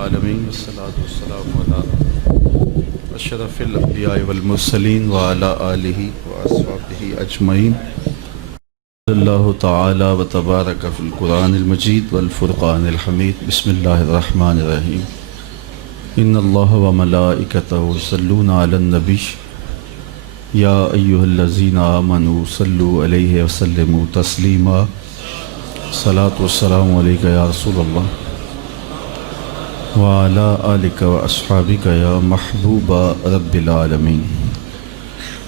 العالمین والصلاة والسلام علی اشرف الانبیاء والمرسلین وعلی آلہ واصحابہ اجمعین. اللہ تعالی و تبارک فی القرآن المجید والفرقان الحمید. بسم اللہ الرحمن الرحیم. ان اللہ و ملائکتہ یصلون علی النبی یا ایھا الذین آمنوا صلوا علیہ وسلموا تسلیما. صلاۃ والسلام علیک یا رسول اللہ وعلی آلک و اصحابک یا محبوب رب العالمین.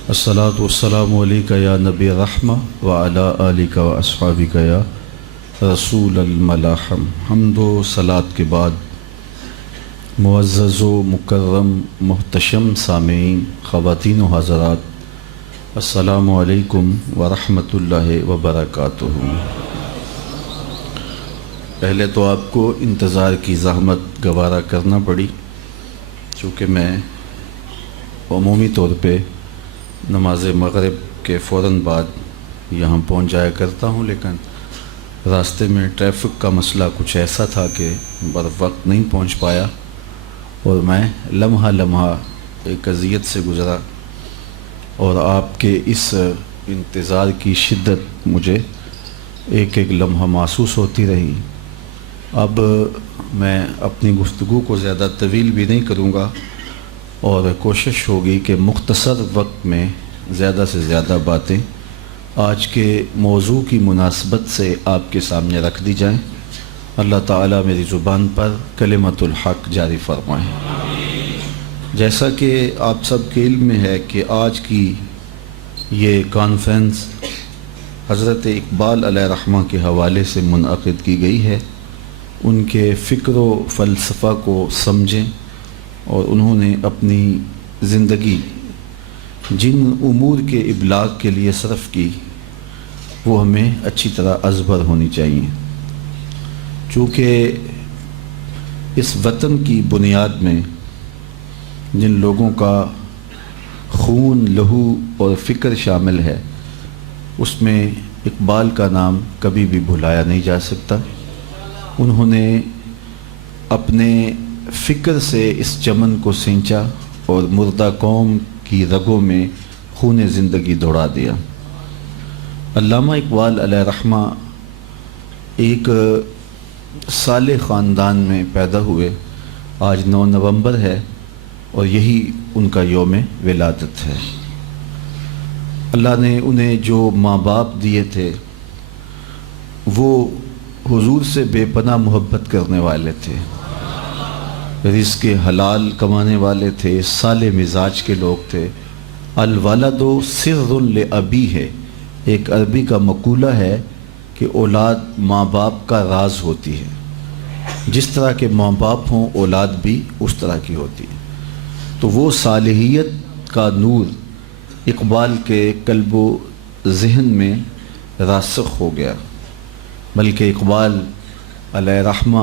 الصلاۃ والسلام علیک یا نبی رحمہ وعلی آلک و اصحابک یا رسول الملاحم. حمد و صلاۃ کے بعد معزز و مکرم محتشم سامعین، خواتین و حضرات، السلام علیکم ورحمۃ اللہ وبرکاتہ. پہلے تو آپ کو انتظار کی زحمت گوارا کرنا پڑی، چونکہ میں عمومی طور پہ نماز مغرب کے فوراً بعد یہاں پہنچ جایا کرتا ہوں، لیکن راستے میں ٹریفک کا مسئلہ کچھ ایسا تھا کہ بر وقت نہیں پہنچ پایا، اور میں لمحہ لمحہ ایک اذیت سے گزرا، اور آپ کے اس انتظار کی شدت مجھے ایک ایک لمحہ محسوس ہوتی رہی. اب میں اپنی گفتگو کو زیادہ طویل بھی نہیں کروں گا، اور کوشش ہوگی کہ مختصر وقت میں زیادہ سے زیادہ باتیں آج کے موضوع کی مناسبت سے آپ کے سامنے رکھ دی جائیں. اللہ تعالیٰ میری زبان پر کلمۃ الحق جاری فرمائے. جیسا کہ آپ سب کے علم میں ہے کہ آج کی یہ کانفرنس حضرت اقبال علیہ رحمہ کے حوالے سے منعقد کی گئی ہے. ان کے فکر و فلسفہ کو سمجھیں، اور انہوں نے اپنی زندگی جن امور کے ابلاغ کے لیے صرف کی وہ ہمیں اچھی طرح ازبر ہونی چاہیے. چونکہ اس وطن کی بنیاد میں جن لوگوں کا خون، لہو اور فکر شامل ہے، اس میں اقبال کا نام کبھی بھی بھلایا نہیں جا سکتا. انہوں نے اپنے فکر سے اس چمن کو سینچا اور مردہ قوم کی رگوں میں خون زندگی دوڑا دیا. علامہ اقبال علیہ رحمہ ایک صالح خاندان میں پیدا ہوئے. آج 9 نومبر ہے اور یہی ان کا یوم ولادت ہے. اللہ نے انہیں جو ماں باپ دیے تھے وہ حضور سے بے پناہ محبت کرنے والے تھے، رزق حلال کمانے والے تھے، صالح مزاج کے لوگ تھے. الولد سر لابی ہے، ایک عربی کا مقولہ ہے کہ اولاد ماں باپ کا راز ہوتی ہے. جس طرح کے ماں باپ ہوں اولاد بھی اس طرح کی ہوتی ہے. تو وہ صالحیت کا نور اقبال کے قلب و ذہن میں راسخ ہو گیا. بلکہ اقبال علیہ رحمہ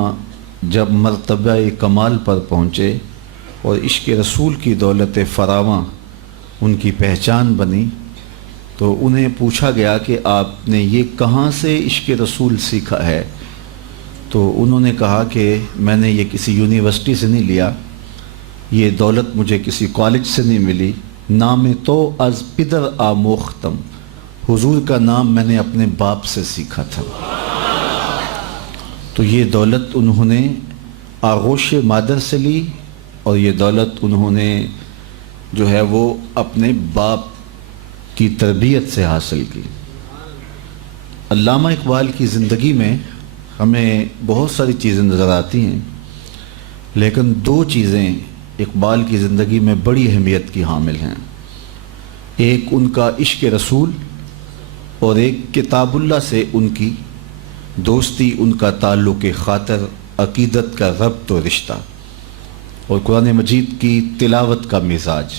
جب مرتبہ کمال پر پہنچے اور عشق رسول کی دولت فراواں ان کی پہچان بنی، تو انہیں پوچھا گیا کہ آپ نے یہ کہاں سے عشق رسول سیکھا ہے؟ تو انہوں نے کہا کہ میں نے یہ کسی یونیورسٹی سے نہیں لیا، یہ دولت مجھے کسی کالج سے نہیں ملی. نام تو از پدر آموختم، حضور کا نام میں نے اپنے باپ سے سیکھا تھا. تو یہ دولت انہوں نے آغوش مادر سے لی، اور یہ دولت انہوں نے جو ہے وہ اپنے باپ کی تربیت سے حاصل کی. علامہ اقبال کی زندگی میں ہمیں بہت ساری چیزیں نظر آتی ہیں، لیکن 2 چیزیں اقبال کی زندگی میں بڑی اہمیت کی حامل ہیں. ایک ان کا عشق رسول، اور ایک کتاب اللہ سے ان کی دوستی، ان کا تعلق خاطر، عقیدت کا ربط و رشتہ، اور قرآن مجید کی تلاوت کا مزاج.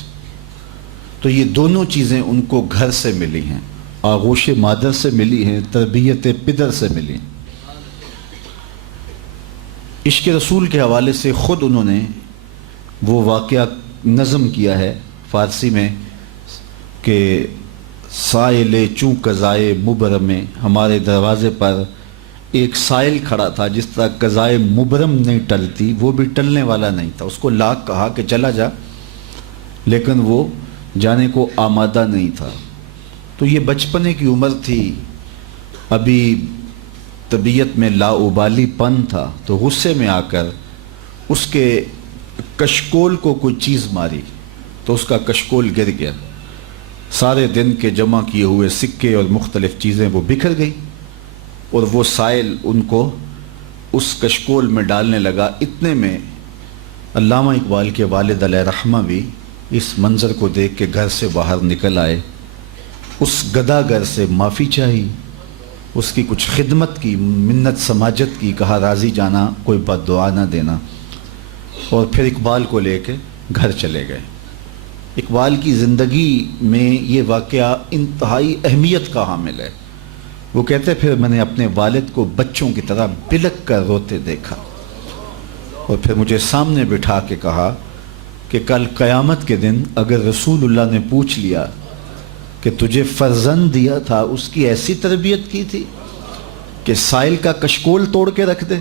تو یہ دونوں چیزیں ان کو گھر سے ملی ہیں، آغوش مادر سے ملی ہیں، تربیت پدر سے ملی. عشق رسول کے حوالے سے خود انہوں نے وہ واقعہ نظم کیا ہے فارسی میں کہ سائل چوں قضائے مبرم میں ہمارے دروازے پر ایک سائل کھڑا تھا، جس طرح قضائے مبرم نہیں ٹلتی، وہ بھی ٹلنے والا نہیں تھا. اس کو لاکھ کہا کہ چلا جا، لیکن وہ جانے کو آمادہ نہیں تھا. تو یہ بچپنے کی عمر تھی، ابھی طبیعت میں لاابالی پن تھا، تو غصے میں آ کر اس کے کشکول کو کوئی چیز ماری تو اس کا کشکول گر گیا. سارے دن کے جمع کیے ہوئے سکے اور مختلف چیزیں وہ بکھر گئی، اور وہ سائل ان کو اس کشکول میں ڈالنے لگا. اتنے میں علامہ اقبال کے والد علیہ رحمہ بھی اس منظر کو دیکھ کے گھر سے باہر نکل آئے. اس گداگر سے معافی چاہی، اس کی کچھ خدمت کی، منت سماجت کی، کہا راضی جانا، کوئی بد دعا نہ دینا، اور پھر اقبال کو لے کے گھر چلے گئے. اقبال کی زندگی میں یہ واقعہ انتہائی اہمیت کا حامل ہے. وہ کہتے پھر میں نے اپنے والد کو بچوں کی طرح بلک کر روتے دیکھا، اور پھر مجھے سامنے بٹھا کے کہا کہ کل قیامت کے دن اگر رسول اللہ نے پوچھ لیا کہ تجھے فرزند دیا تھا، اس کی ایسی تربیت کی تھی کہ سائل کا کشکول توڑ کے رکھ دے،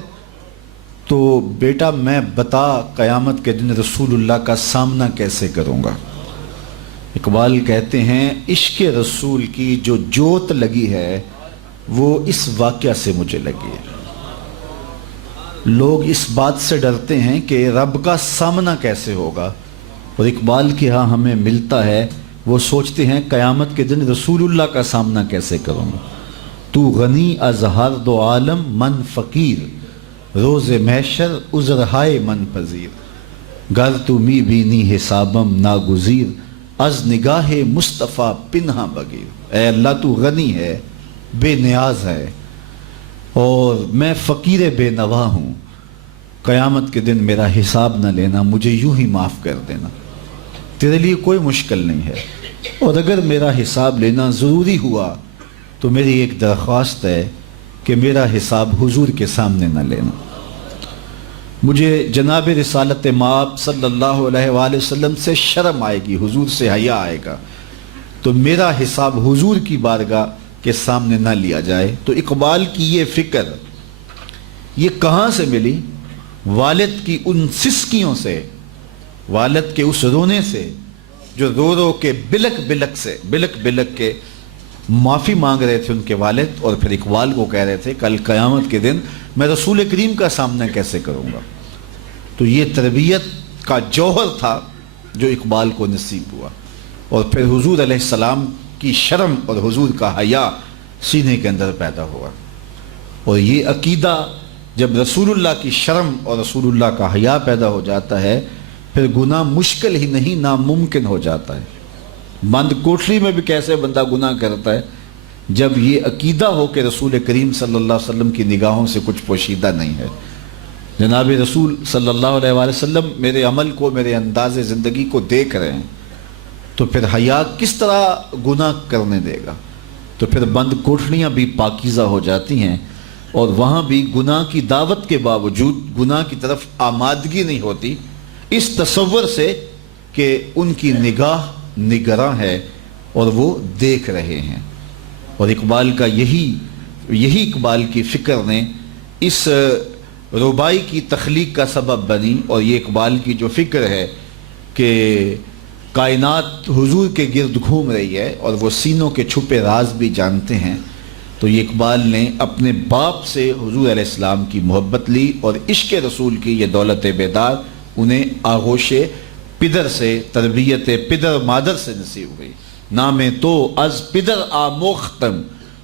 تو بیٹا میں بتا قیامت کے دن رسول اللہ کا سامنا کیسے کروں گا. اقبال کہتے ہیں عشق رسول کی جو جوت لگی ہے وہ اس واقعہ سے مجھے لگی ہے. لوگ اس بات سے ڈرتے ہیں کہ رب کا سامنا کیسے ہوگا، اور اقبال کے ہاں ہمیں ملتا ہے وہ سوچتے ہیں قیامت کے دن رسول اللہ کا سامنا کیسے کروں گا. تو غنی از ہر دو عالم من فقیر، روز محشر عذرہائے من پذیر، گر تو می بینی حسابم ناگزیر، از نگاہ مصطفیٰ پنہا بگیر. اے اللہ تو غنی ہے، بے نیاز ہے، اور میں فقیر بے نوا ہوں. قیامت کے دن میرا حساب نہ لینا، مجھے یوں ہی معاف کر دینا، تیرے لیے کوئی مشکل نہیں ہے. اور اگر میرا حساب لینا ضروری ہوا تو میری ایک درخواست ہے کہ میرا حساب حضور کے سامنے نہ لینا. مجھے جناب رسالت مآب صلی اللہ علیہ وآلہ وسلم سے شرم آئے گی، حضور سے حیا آئے گا، تو میرا حساب حضور کی بارگاہ کے سامنے نہ لیا جائے. تو اقبال کی یہ فکر یہ کہاں سے ملی؟ والد کی ان سسکیوں سے، والد کے اس رونے سے جو رو رو کے بلک بلک کے معافی مانگ رہے تھے ان کے والد، اور پھر اقبال کو کہہ رہے تھے کل قیامت کے دن میں رسول کریم کا سامنا کیسے کروں گا. تو یہ تربیت کا جوہر تھا جو اقبال کو نصیب ہوا، اور پھر حضور علیہ السلام کی شرم اور حضور کا حیا سینے کے اندر پیدا ہوا. اور یہ عقیدہ جب رسول اللہ کی شرم اور رسول اللہ کا حیا پیدا ہو جاتا ہے، پھر گناہ مشکل ہی نہیں ناممکن ہو جاتا ہے. بند کوٹری میں بھی کیسے بندہ گناہ کرتا ہے جب یہ عقیدہ ہو کہ رسول کریم صلی اللہ علیہ وسلم کی نگاہوں سے کچھ پوشیدہ نہیں ہے. جناب رسول صلی اللہ علیہ وآلہ وسلم میرے عمل کو، میرے انداز زندگی کو دیکھ رہے ہیں، تو پھر حیا کس طرح گناہ کرنے دے گا. تو پھر بند کوٹڑیاں بھی پاکیزہ ہو جاتی ہیں، اور وہاں بھی گناہ کی دعوت کے باوجود گناہ کی طرف آمادگی نہیں ہوتی، اس تصور سے کہ ان کی نگاہ نگراں ہے اور وہ دیکھ رہے ہیں. اور اقبال کا یہی اقبال کی فکر نے اس ربائی کی تخلیق کا سبب بنی. اور یہ اقبال کی جو فکر ہے کہ کائنات حضور کے گرد گھوم رہی ہے اور وہ سینوں کے چھپے راز بھی جانتے ہیں، تو یہ اقبال نے اپنے باپ سے حضور علیہ السلام کی محبت لی، اور عشق رسول کی یہ دولت بیدار انہیں آغوش پدر سے، تربیت پدر مادر سے نصیب ہوئی. نام تو از پدر آموختم،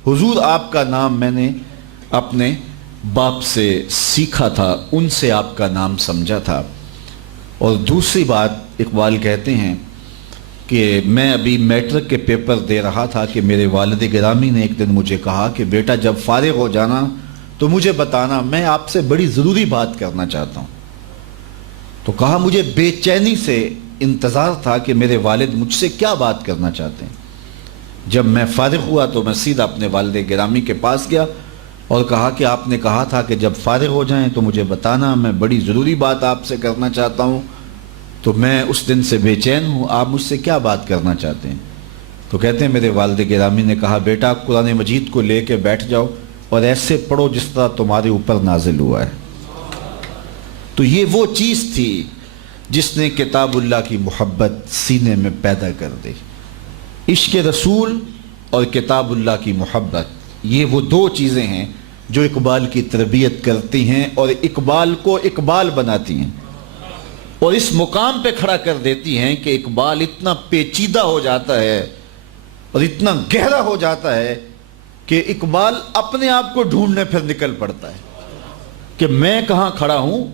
حضور آپ کا نام میں نے اپنے باپ سے سیکھا تھا، ان سے آپ کا نام سمجھا تھا. اور دوسری بات اقبال کہتے ہیں کہ میں ابھی میٹرک کے پیپر دے رہا تھا کہ میرے والد گرامی نے ایک دن مجھے کہا کہ بیٹا جب فارغ ہو جانا تو مجھے بتانا، میں آپ سے بڑی ضروری بات کرنا چاہتا ہوں. تو کہا مجھے بے چینی سے انتظار تھا کہ میرے والد مجھ سے کیا بات کرنا چاہتے ہیں. جب میں فارغ ہوا تو میں سیدھا اپنے والد گرامی کے پاس گیا اور کہا کہ آپ نے کہا تھا کہ جب فارغ ہو جائیں تو مجھے بتانا، میں بڑی ضروری بات آپ سے کرنا چاہتا ہوں، تو میں اس دن سے بے چین ہوں، آپ مجھ سے کیا بات کرنا چاہتے ہیں. تو کہتے ہیں میرے والد گرامی نے کہا بیٹا قرآن مجید کو لے کے بیٹھ جاؤ، اور ایسے پڑھو جس طرح تمہارے اوپر نازل ہوا ہے۔ تو یہ وہ چیز تھی جس نے کتاب اللہ کی محبت سینے میں پیدا کر دی۔ عشق رسول اور کتاب اللہ کی محبت، یہ وہ دو چیزیں ہیں جو اقبال کی تربیت کرتی ہیں اور اقبال کو اقبال بناتی ہیں، اور اس مقام پہ کھڑا کر دیتی ہیں کہ اقبال اتنا پیچیدہ ہو جاتا ہے اور اتنا گہرا ہو جاتا ہے کہ اقبال اپنے آپ کو ڈھونڈنے پھر نکل پڑتا ہے کہ میں کہاں کھڑا ہوں،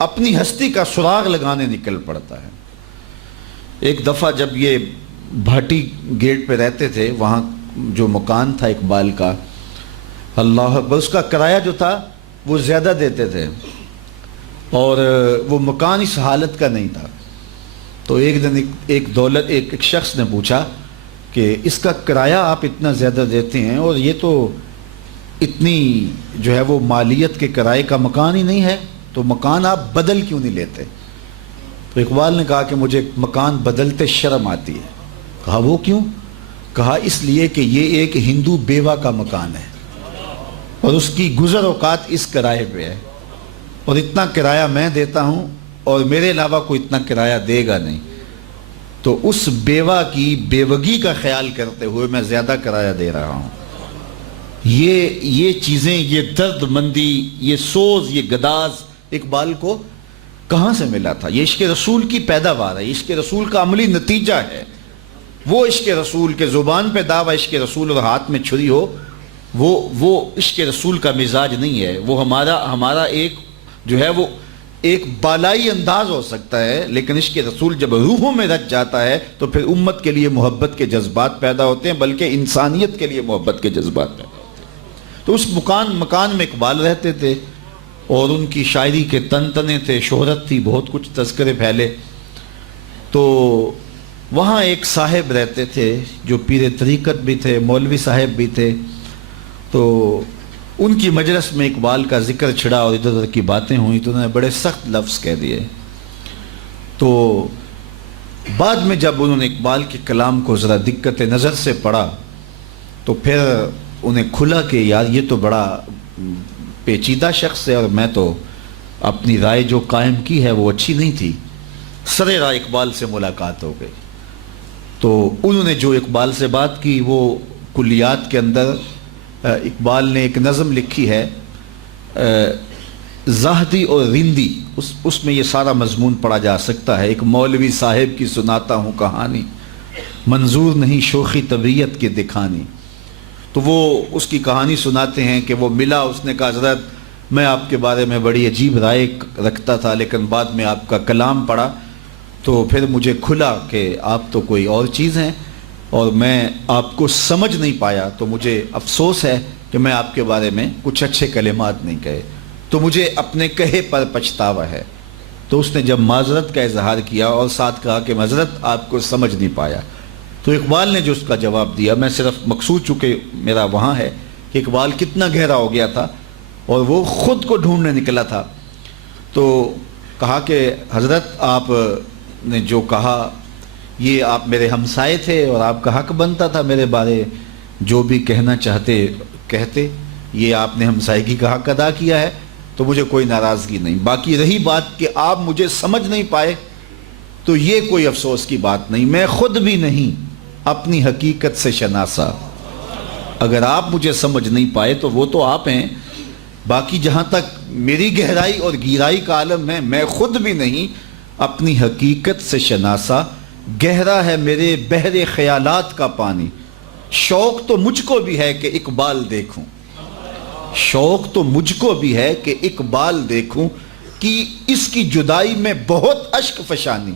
اپنی ہستی کا سراغ لگانے نکل پڑتا ہے۔ ایک دفعہ جب یہ بھاٹی گیٹ پہ رہتے تھے، وہاں جو مکان تھا اقبال کا، اللہ اکبر، اس کا کرایہ جو تھا وہ زیادہ دیتے تھے اور وہ مکان اس حالت کا نہیں تھا۔ تو ایک دن ایک شخص نے پوچھا کہ اس کا کرایہ آپ اتنا زیادہ دیتے ہیں اور یہ تو اتنی جو ہے وہ مالیت کے کرائے کا مکان ہی نہیں ہے، تو مکان آپ بدل کیوں نہیں لیتے؟ تو اقبال نے کہا کہ مجھے مکان بدلتے شرم آتی ہے۔ کہا وہ کیوں؟ کہا اس لیے کہ یہ ایک ہندو بیوہ کا مکان ہے اور اس کی گزر اوقات اس کرائے پہ ہے، اور اتنا کرایہ میں دیتا ہوں اور میرے علاوہ کوئی اتنا کرایہ دے گا نہیں، تو اس بیوہ کی بیوگی کا خیال کرتے ہوئے میں زیادہ کرایہ دے رہا ہوں۔ یہ چیزیں، یہ درد مندی، یہ سوز، یہ گداز اقبال کو کہاں سے ملا تھا؟ یہ عشق رسول کی پیداوار ہے، عشق رسول کا عملی نتیجہ ہے۔ وہ عشق رسول کے زبان پہ دعویٰ عشق رسول اور ہاتھ میں چھری ہو، وہ عشق رسول کا مزاج نہیں ہے۔ وہ ہمارا ایک جو ہے وہ ایک بالائی انداز ہو سکتا ہے، لیکن عشق رسول جب روحوں میں رچ جاتا ہے تو پھر امت کے لیے محبت کے جذبات پیدا ہوتے ہیں، بلکہ انسانیت کے لیے محبت کے جذبات پیدا ہوتے ہیں۔ تو اس مکان میں اقبال رہتے تھے اور ان کی شاعری کے تنتنے تھے، شہرت تھی، بہت کچھ تذکرے پھیلے۔ تو وہاں ایک صاحب رہتے تھے جو پیر طریقت بھی تھے، مولوی صاحب بھی تھے۔ تو ان کی مجلس میں اقبال کا ذکر چھڑا اور ادھر ادھر کی باتیں ہوئیں تو انہوں نے بڑے سخت لفظ کہہ دیے۔ تو بعد میں جب انہوں نے اقبال کے کلام کو ذرا دقت نظر سے پڑھا تو پھر انہیں کھلا کہ یار یہ تو بڑا پیچیدہ شخص ہے اور میں تو اپنی رائے جو قائم کی ہے وہ اچھی نہیں تھی۔ سرے راہ اقبال سے ملاقات ہو گئی تو انہوں نے جو اقبال سے بات کی وہ کلیات کے اندر اقبال نے ایک نظم لکھی ہے زاہدی اور رندی، اس میں یہ سارا مضمون پڑھا جا سکتا ہے۔ ایک مولوی صاحب کی سناتا ہوں کہانی، منظور نہیں شوخی طبیعت کے دکھانی۔ تو وہ اس کی کہانی سناتے ہیں کہ وہ ملا، اس نے کہا حضرت میں آپ کے بارے میں بڑی عجیب رائے رکھتا تھا، لیکن بعد میں آپ کا کلام پڑھا تو پھر مجھے کھلا کہ آپ تو کوئی اور چیز ہیں اور میں آپ کو سمجھ نہیں پایا، تو مجھے افسوس ہے کہ میں آپ کے بارے میں کچھ اچھے کلمات نہیں کہے، تو مجھے اپنے کہے پر پچھتاوا ہے۔ تو اس نے جب معذرت کا اظہار کیا اور ساتھ کہا کہ معذرت آپ کو سمجھ نہیں پایا، تو اقبال نے جو اس کا جواب دیا، میں صرف مقصود چونکہ میرا وہاں ہے کہ اقبال کتنا گہرا ہو گیا تھا اور وہ خود کو ڈھونڈنے نکلا تھا۔ تو کہا کہ حضرت آپ نے جو کہا یہ آپ میرے ہمسائے تھے اور آپ کا حق بنتا تھا میرے بارے جو بھی کہنا چاہتے کہتے، یہ آپ نے ہمسائیگی کا حق ادا کیا ہے تو مجھے کوئی ناراضگی نہیں۔ باقی رہی بات کہ آپ مجھے سمجھ نہیں پائے تو یہ کوئی افسوس کی بات نہیں، میں خود بھی نہیں اپنی حقیقت سے شناسا۔ اگر آپ مجھے سمجھ نہیں پائے تو وہ تو آپ ہیں، باقی جہاں تک میری گہرائی اور گہرائی کا عالم ہے میں خود بھی نہیں اپنی حقیقت سے شناسا۔ گہرا ہے میرے بحر خیالات کا پانی، شوق تو مجھ کو بھی ہے کہ اقبال دیکھوں، شوق تو مجھ کو بھی ہے کہ اقبال دیکھوں، کہ اس کی جدائی میں بہت اشک فشانی،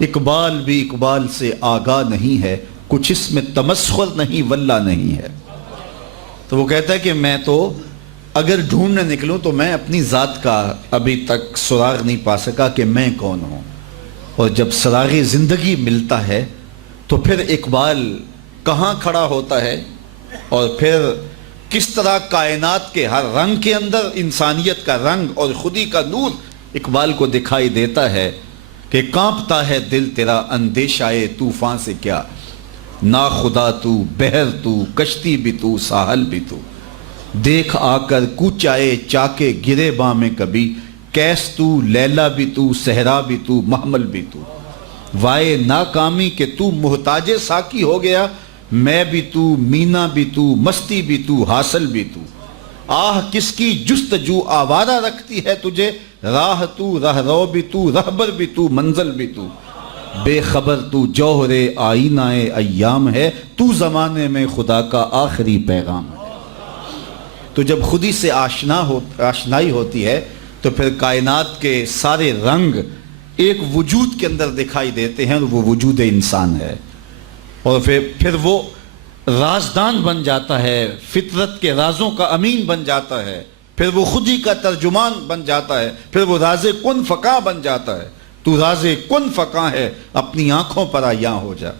اقبال بھی اقبال سے آگاہ نہیں ہے، کچھ اس میں تمسخر نہیں واللہ نہیں ہے۔ تو وہ کہتا ہے کہ میں تو اگر ڈھونڈنے نکلوں تو میں اپنی ذات کا ابھی تک سراغ نہیں پا سکا کہ میں کون ہوں، اور جب سراغ زندگی ملتا ہے تو پھر اقبال کہاں کھڑا ہوتا ہے اور پھر کس طرح کائنات کے ہر رنگ کے اندر انسانیت کا رنگ اور خودی کا نور اقبال کو دکھائی دیتا ہے کہ کانپتا ہے دل تیرا اندیشائے طوفان سے کیا، نا خدا تو، بحر تو، کشتی بھی تو، ساحل بھی تو، دیکھ آ کر کوچائے چاکے گرے باں میں کبھی، کیس تو لیلا بھی تو صحرا بھی تو محمل بھی تو، وائے ناکامی کہ تو محتاج ساکی ہو گیا، میں بھی تو مینا بھی تو مستی بھی تو حاصل بھی تو، آہ کس کی جستجو آوارہ رکھتی ہے تجھے، راہ تو رہرو بھی تو رہبر بھی تو منزل بھی تو، بے خبر تو جوہر آئینہ ایام ہے، تو زمانے میں خدا کا آخری پیغام ہے۔ تو جب خودی سے آشنائی ہوتی ہے تو پھر کائنات کے سارے رنگ ایک وجود کے اندر دکھائی دیتے ہیں، اور وہ وجود انسان ہے، اور پھر وہ رازدان بن جاتا ہے، فطرت کے رازوں کا امین بن جاتا ہے، پھر وہ خودی کا ترجمان بن جاتا ہے، پھر وہ راز کن فقاں بن جاتا ہے۔ تو راز کن فقاں ہے، اپنی آنکھوں پر آیاں ہو جا،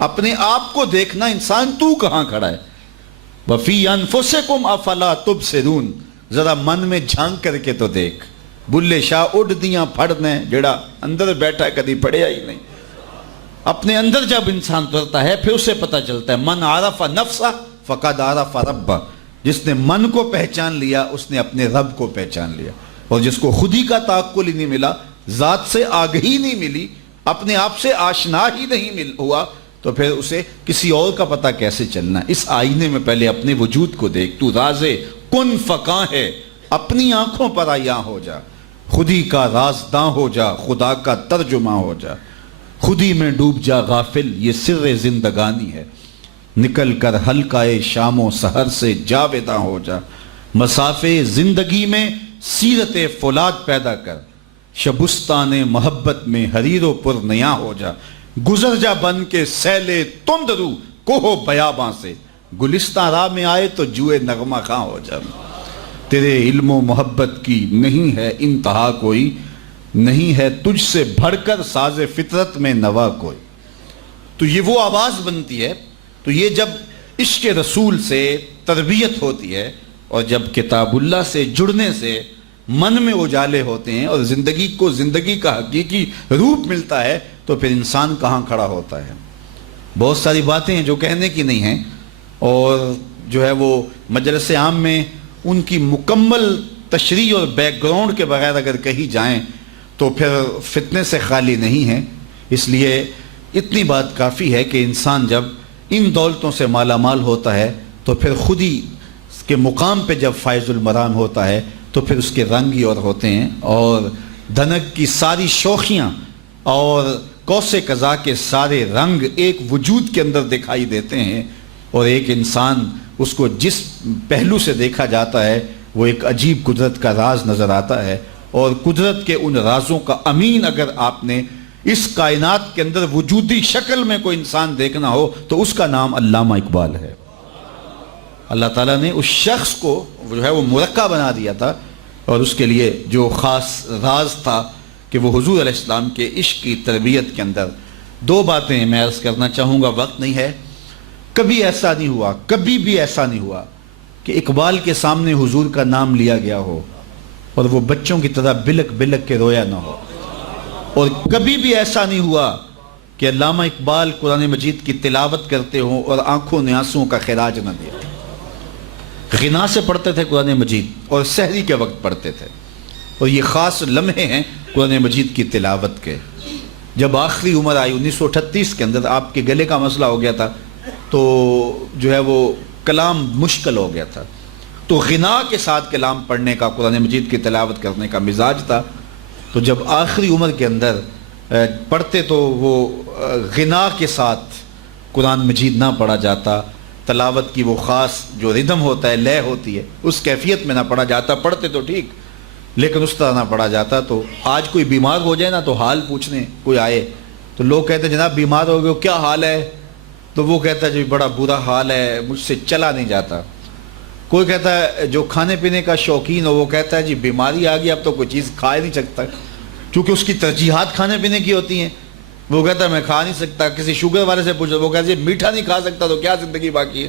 اپنے آپ کو دیکھنا انسان تو کہاں کھڑا ہے۔ وَفِي أَنفُسِكُمْ أَفَلَا تُبْصِرُونَ، ذرا من میں جھانک کر کے تو دیکھ، بلے شاہ اڈ دیاں پھڑنے جڑا اندر بیٹھا کدی پڑھیا ہی نہیں۔ اپنے اندر جب انسان اترتا ہے پھر اسے پتہ چلتا ہے، من عرف نفسہ فقد عرف ربہ، جس نے من کو پہچان لیا اس نے اپنے رب کو پہچان لیا، اور جس کو خودی کا تعقل ہی نہیں ملا، ذات سے آگہی نہیں ملی، اپنے آپ سے آشنا ہی نہیں ہوا، تو پھر اسے کسی اور کا پتہ کیسے چلنا۔ اس آئینے میں پہلے اپنے وجود کو دیکھ، تو راز کن فقاں ہے، اپنی آنکھوں پر آیاں ہو جا، خودی کا رازداں ہو جا، خدا کا ترجمہ ہو جا، خودی میں ڈوب جا غافل، یہ سر زندگانی ہے، نکل کر حلقۂ شام و سحر سے جاویداں ہو جا، مسافے زندگی میں سیرت فولاد پیدا کر، شبستان محبت میں حریر و پر نیاں ہو جا، گزر جا بن کے سیلے تند رو کوہ بیاباں سے، گلستان راہ میں آئے تو جوئے نغمہ خاں ہو جا، تیرے علم و محبت کی نہیں ہے انتہا کوئی، نہیں ہے تجھ سے بڑھ کر ساز فطرت میں نوا کوئی۔ تو یہ وہ آواز بنتی ہے۔ تو یہ جب عشق رسول سے تربیت ہوتی ہے، اور جب کتاب اللہ سے جڑنے سے من میں اجالے ہوتے ہیں اور زندگی کو زندگی کا حقیقی روپ ملتا ہے، تو پھر انسان کہاں کھڑا ہوتا ہے۔ بہت ساری باتیں ہیں جو کہنے کی نہیں ہیں، اور جو ہے وہ مجلس عام میں ان کی مکمل تشریح اور بیک گراؤنڈ کے بغیر اگر کہی جائیں تو پھر فتنے سے خالی نہیں ہیں۔ اس لیے اتنی بات کافی ہے کہ انسان جب ان دولتوں سے مالا مال ہوتا ہے تو پھر خود ہی کے مقام پہ جب فائز المرام ہوتا ہے تو پھر اس کے رنگ ہی اور ہوتے ہیں، اور دھنک کی ساری شوخیاں اور کوس قضا کے سارے رنگ ایک وجود کے اندر دکھائی دیتے ہیں، اور ایک انسان اس کو جس پہلو سے دیکھا جاتا ہے وہ ایک عجیب قدرت کا راز نظر آتا ہے، اور قدرت کے ان رازوں کا امین اگر آپ نے اس کائنات کے اندر وجودی شکل میں کوئی انسان دیکھنا ہو تو اس کا نام علامہ اقبال ہے۔ اللہ تعالیٰ نے اس شخص کو جو ہے وہ مرقع بنا دیا تھا، اور اس کے لیے جو خاص راز تھا کہ وہ حضور علیہ السلام کے عشق کی تربیت کے اندر دو باتیں میں عرض کرنا چاہوں گا، وقت نہیں ہے۔ کبھی ایسا نہیں ہوا، کبھی بھی ایسا نہیں ہوا کہ اقبال کے سامنے حضور کا نام لیا گیا ہو اور وہ بچوں کی طرح بلک بلک کے رویا نہ ہو، اور کبھی بھی ایسا نہیں ہوا کہ علامہ اقبال قرآن مجید کی تلاوت کرتے ہوں اور آنکھوں نے آنسوؤں کا خراج نہ دیا۔ غنا سے پڑھتے تھے قرآن مجید، اور سحری کے وقت پڑھتے تھے، اور یہ خاص لمحے ہیں قرآن مجید کی تلاوت کے۔ جب آخری عمر آئی 1938 کے اندر، آپ کے گلے کا مسئلہ ہو گیا تھا، تو جو ہے وہ کلام مشکل ہو گیا تھا، تو غنا کے ساتھ کلام پڑھنے کا، قرآن مجید کی تلاوت کرنے کا مزاج تھا۔ تو جب آخری عمر کے اندر پڑھتے تو وہ غنا کے ساتھ قرآن مجید نہ پڑھا جاتا، تلاوت کی وہ خاص جو ردم ہوتا ہے، لے ہوتی ہے، اس کیفیت میں نہ پڑھا جاتا۔ پڑھتے تو ٹھیک لیکن اس طرح نہ پڑھا جاتا۔ تو آج کوئی بیمار ہو جائے نا تو حال پوچھنے کوئی آئے تو لوگ کہتے ہیں جناب بیمار ہو گئے، کیا حال ہے؟ تو وہ کہتا ہے جی بڑا برا حال ہے، مجھ سے چلا نہیں جاتا۔ کوئی کہتا ہے جو کھانے پینے کا شوقین ہو وہ کہتا ہے جی بیماری آ گئی، اب تو کوئی چیز کھا ہی نہیں سکتا، کیونکہ اس کی ترجیحات کھانے پینے کی ہوتی ہیں۔ وہ کہتا ہے میں کھا نہیں سکتا۔ کسی شوگر والے سے پوچھو، وہ کہتا ہے میٹھا نہیں کھا سکتا تو کیا زندگی باقی ہے؟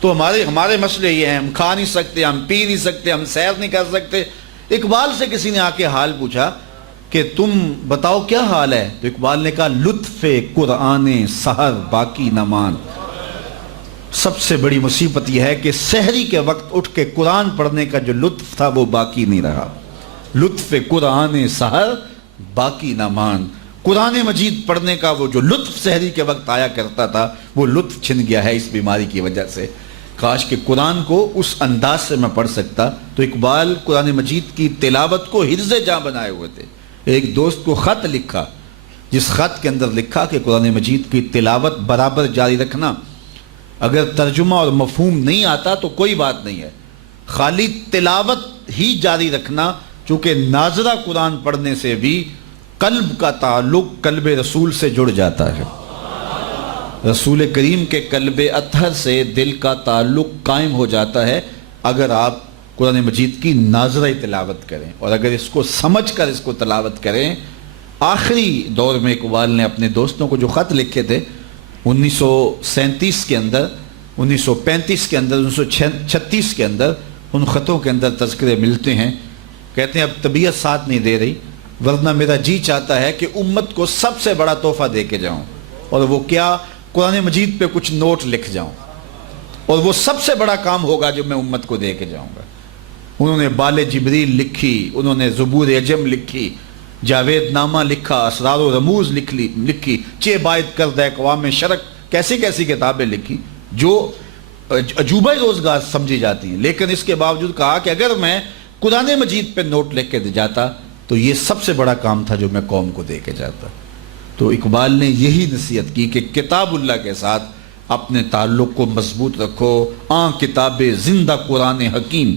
تو ہمارے مسئلے یہ ہیں، ہم کھا نہیں سکتے، ہم پی نہیں سکتے، ہم سیر نہیں کر سکتے۔ اقبال سے کسی نے آ کے حال پوچھا کہ تم بتاؤ کیا حال ہے؟ تو اقبال نے کہا لطف قرآن سحر باقی نمان، سب سے بڑی مصیبت یہ ہے کہ سحری کے وقت اٹھ کے قرآن پڑھنے کا جو لطف تھا وہ باقی نہیں رہا. لطف قرآن سحر باقی نہ مان. قرآن مجید پڑھنے کا وہ جو لطف سحری کے وقت آیا کرتا تھا وہ لطف چھن گیا ہے اس بیماری کی وجہ سے. کاش کہ قرآن کو اس انداز سے میں پڑھ سکتا. تو اقبال قرآن مجید کی تلاوت کو حرز جاں بنائے ہوئے تھے. ایک دوست کو خط لکھا جس خط کے اندر لکھا کہ قرآن مجید کی تلاوت برابر جاری رکھنا. اگر ترجمہ اور مفہوم نہیں آتا تو کوئی بات نہیں ہے, خالی تلاوت ہی جاری رکھنا, چونکہ ناظرہ قرآن پڑھنے سے بھی قلب کا تعلق قلب رسول سے جڑ جاتا ہے. رسول کریم کے قلب اطہر سے دل کا تعلق قائم ہو جاتا ہے اگر آپ قرآن مجید کی ناظرہ تلاوت کریں, اور اگر اس کو سمجھ کر اس کو تلاوت کریں. آخری دور میں اقبال نے اپنے دوستوں کو جو خط لکھے تھے 1937 کے اندر, 1935 کے اندر, 1936 کے اندر, ان خطوں کے اندر تذکرے ملتے ہیں. کہتے ہیں اب طبیعت ساتھ نہیں دے رہی, ورنہ میرا جی چاہتا ہے کہ امت کو سب سے بڑا تحفہ دے کے جاؤں, اور وہ کیا, قرآن مجید پہ کچھ نوٹ لکھ جاؤں, اور وہ سب سے بڑا کام ہوگا جو میں امت کو دے کے جاؤں گا. انہوں نے بال جبریل لکھی, انہوں نے زبور عجم لکھی, جاوید نامہ لکھا, اسرار و رموز لکھی, چے باید کردہ اقوام شرک, کیسی کیسی کتابیں لکھی جو عجوبہ روزگار سمجھی جاتی ہیں. لیکن اس کے باوجود کہا کہ اگر میں قرآن مجید پہ نوٹ لکھ کے جاتا تو یہ سب سے بڑا کام تھا جو میں قوم کو دے کے جاتا. تو اقبال نے یہی نصیحت کی کہ کتاب اللہ کے ساتھ اپنے تعلق کو مضبوط رکھو. کتاب زندہ قرآن حکیم,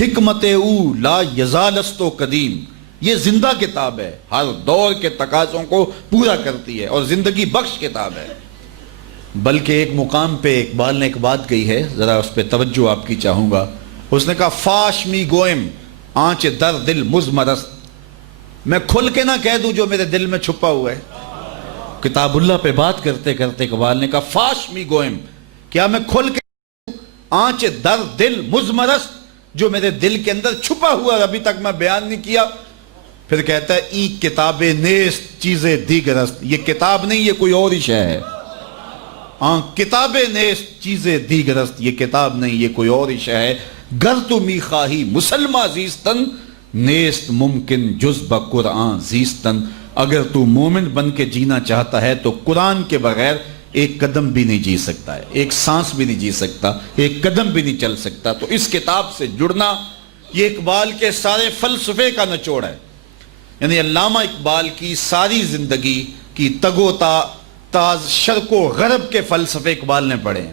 حکمت او لا یزالست و قدیم. یہ زندہ کتاب ہے, ہر دور کے تقاضوں کو پورا کرتی ہے اور زندگی بخش کتاب ہے. بلکہ ایک مقام پہ اقبال نے ایک بات کہی ہے, ذرا اس پہ توجہ آپ کی چاہوں گا. اس نے کہا فاش می گوئم آنچ در دل مزمرست, میں کھل کے نہ کہہ دوں جو میرے دل میں چھپا ہوا ہے. کتاب اللہ پہ بات کرتے کرتے اقبال نے کہا فاش می گوئم, کیا میں کھل کے آنچ در دل مزمرست, جو میرے دل کے اندر چھپا ہوا ابھی تک میں بیان نہیں کیا. پھر کہتا ہے ای کتاب نیست چیزیں دیگرست, یہ کتاب نہیں یہ کوئی اور ہی شے ہے. کتاب نیست چیزیں دیگرست, یہ کتاب نہیں یہ کوئی اور ہی شے ہے. گر تو می خواہی مسلمہ زیستن, نیست ممکن جز بقرآن زیستن. اگر تو مومن بن کے جینا چاہتا ہے تو قرآن کے بغیر ایک قدم بھی نہیں جی سکتا ہے, ایک سانس بھی نہیں جی سکتا, ایک قدم بھی نہیں چل سکتا. تو اس کتاب سے جڑنا یہ اقبال کے سارے فلسفے کا نچوڑ ہے. یعنی علامہ اقبال کی ساری زندگی کی تگ و تاز شرق و غرب کے فلسفے اقبال نے پڑھے ہیں.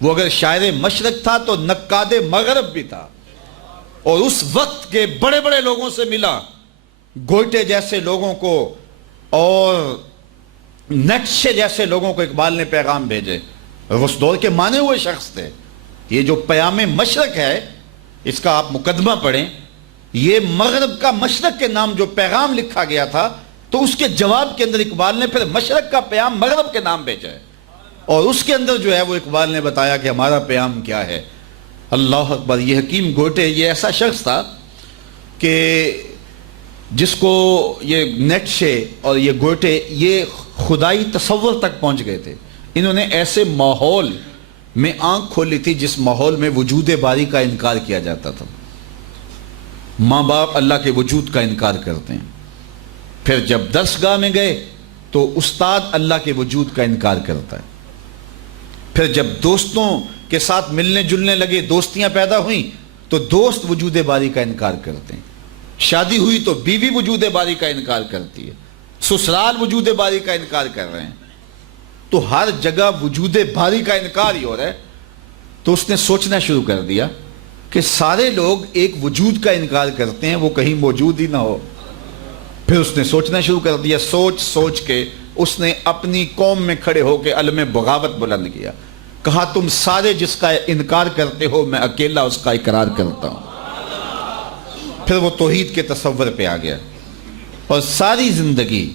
وہ اگر شاعر مشرق تھا تو نقاد مغرب بھی تھا, اور اس وقت کے بڑے بڑے لوگوں سے ملا, گوئٹے جیسے لوگوں کو اور نیٹشے جیسے لوگوں کو اقبال نے پیغام بھیجے. اس دور کے مانے ہوئے شخص تھے. یہ جو پیام مشرق ہے اس کا آپ مقدمہ پڑھیں, یہ مغرب کا مشرق کے نام جو پیغام لکھا گیا تھا, تو اس کے جواب کے اندر اقبال نے پھر مشرق کا پیام مغرب کے نام بھیجا ہے, اور اس کے اندر جو ہے وہ اقبال نے بتایا کہ ہمارا پیام کیا ہے. اللہ اکبر. یہ حکیم گوئٹے یہ ایسا شخص تھا کہ جس کو یہ نیٹشے اور یہ گوئٹے یہ خدائی تصور تک پہنچ گئے تھے. انہوں نے ایسے ماحول میں آنکھ کھولی تھی جس ماحول میں وجود باری کا انکار کیا جاتا تھا. ماں باپ اللہ کے وجود کا انکار کرتے ہیں, پھر جب درسگاہ میں گئے تو استاد اللہ کے وجود کا انکار کرتا ہے, پھر جب دوستوں کے ساتھ ملنے جلنے لگے, دوستیاں پیدا ہوئیں تو دوست وجود باری کا انکار کرتے ہیں, شادی ہوئی تو بیوی وجود باری کا انکار کرتی ہے, سسرال وجود باری کا انکار کر رہے ہیں. تو ہر جگہ وجود باری کا انکار ہی ہو رہا ہے. تو اس نے سوچنا شروع کر دیا کہ سارے لوگ ایک وجود کا انکار کرتے ہیں, وہ کہیں موجود ہی نہ ہو. پھر اس نے سوچنا شروع کر دیا. سوچ کے اس نے اپنی قوم میں کھڑے ہو کے علم بغاوت بلند کیا. کہا تم سارے جس کا انکار کرتے ہو, میں اکیلا اس کا اقرار کرتا ہوں. پھر وہ توحید کے تصور پہ آ گیا اور ساری زندگی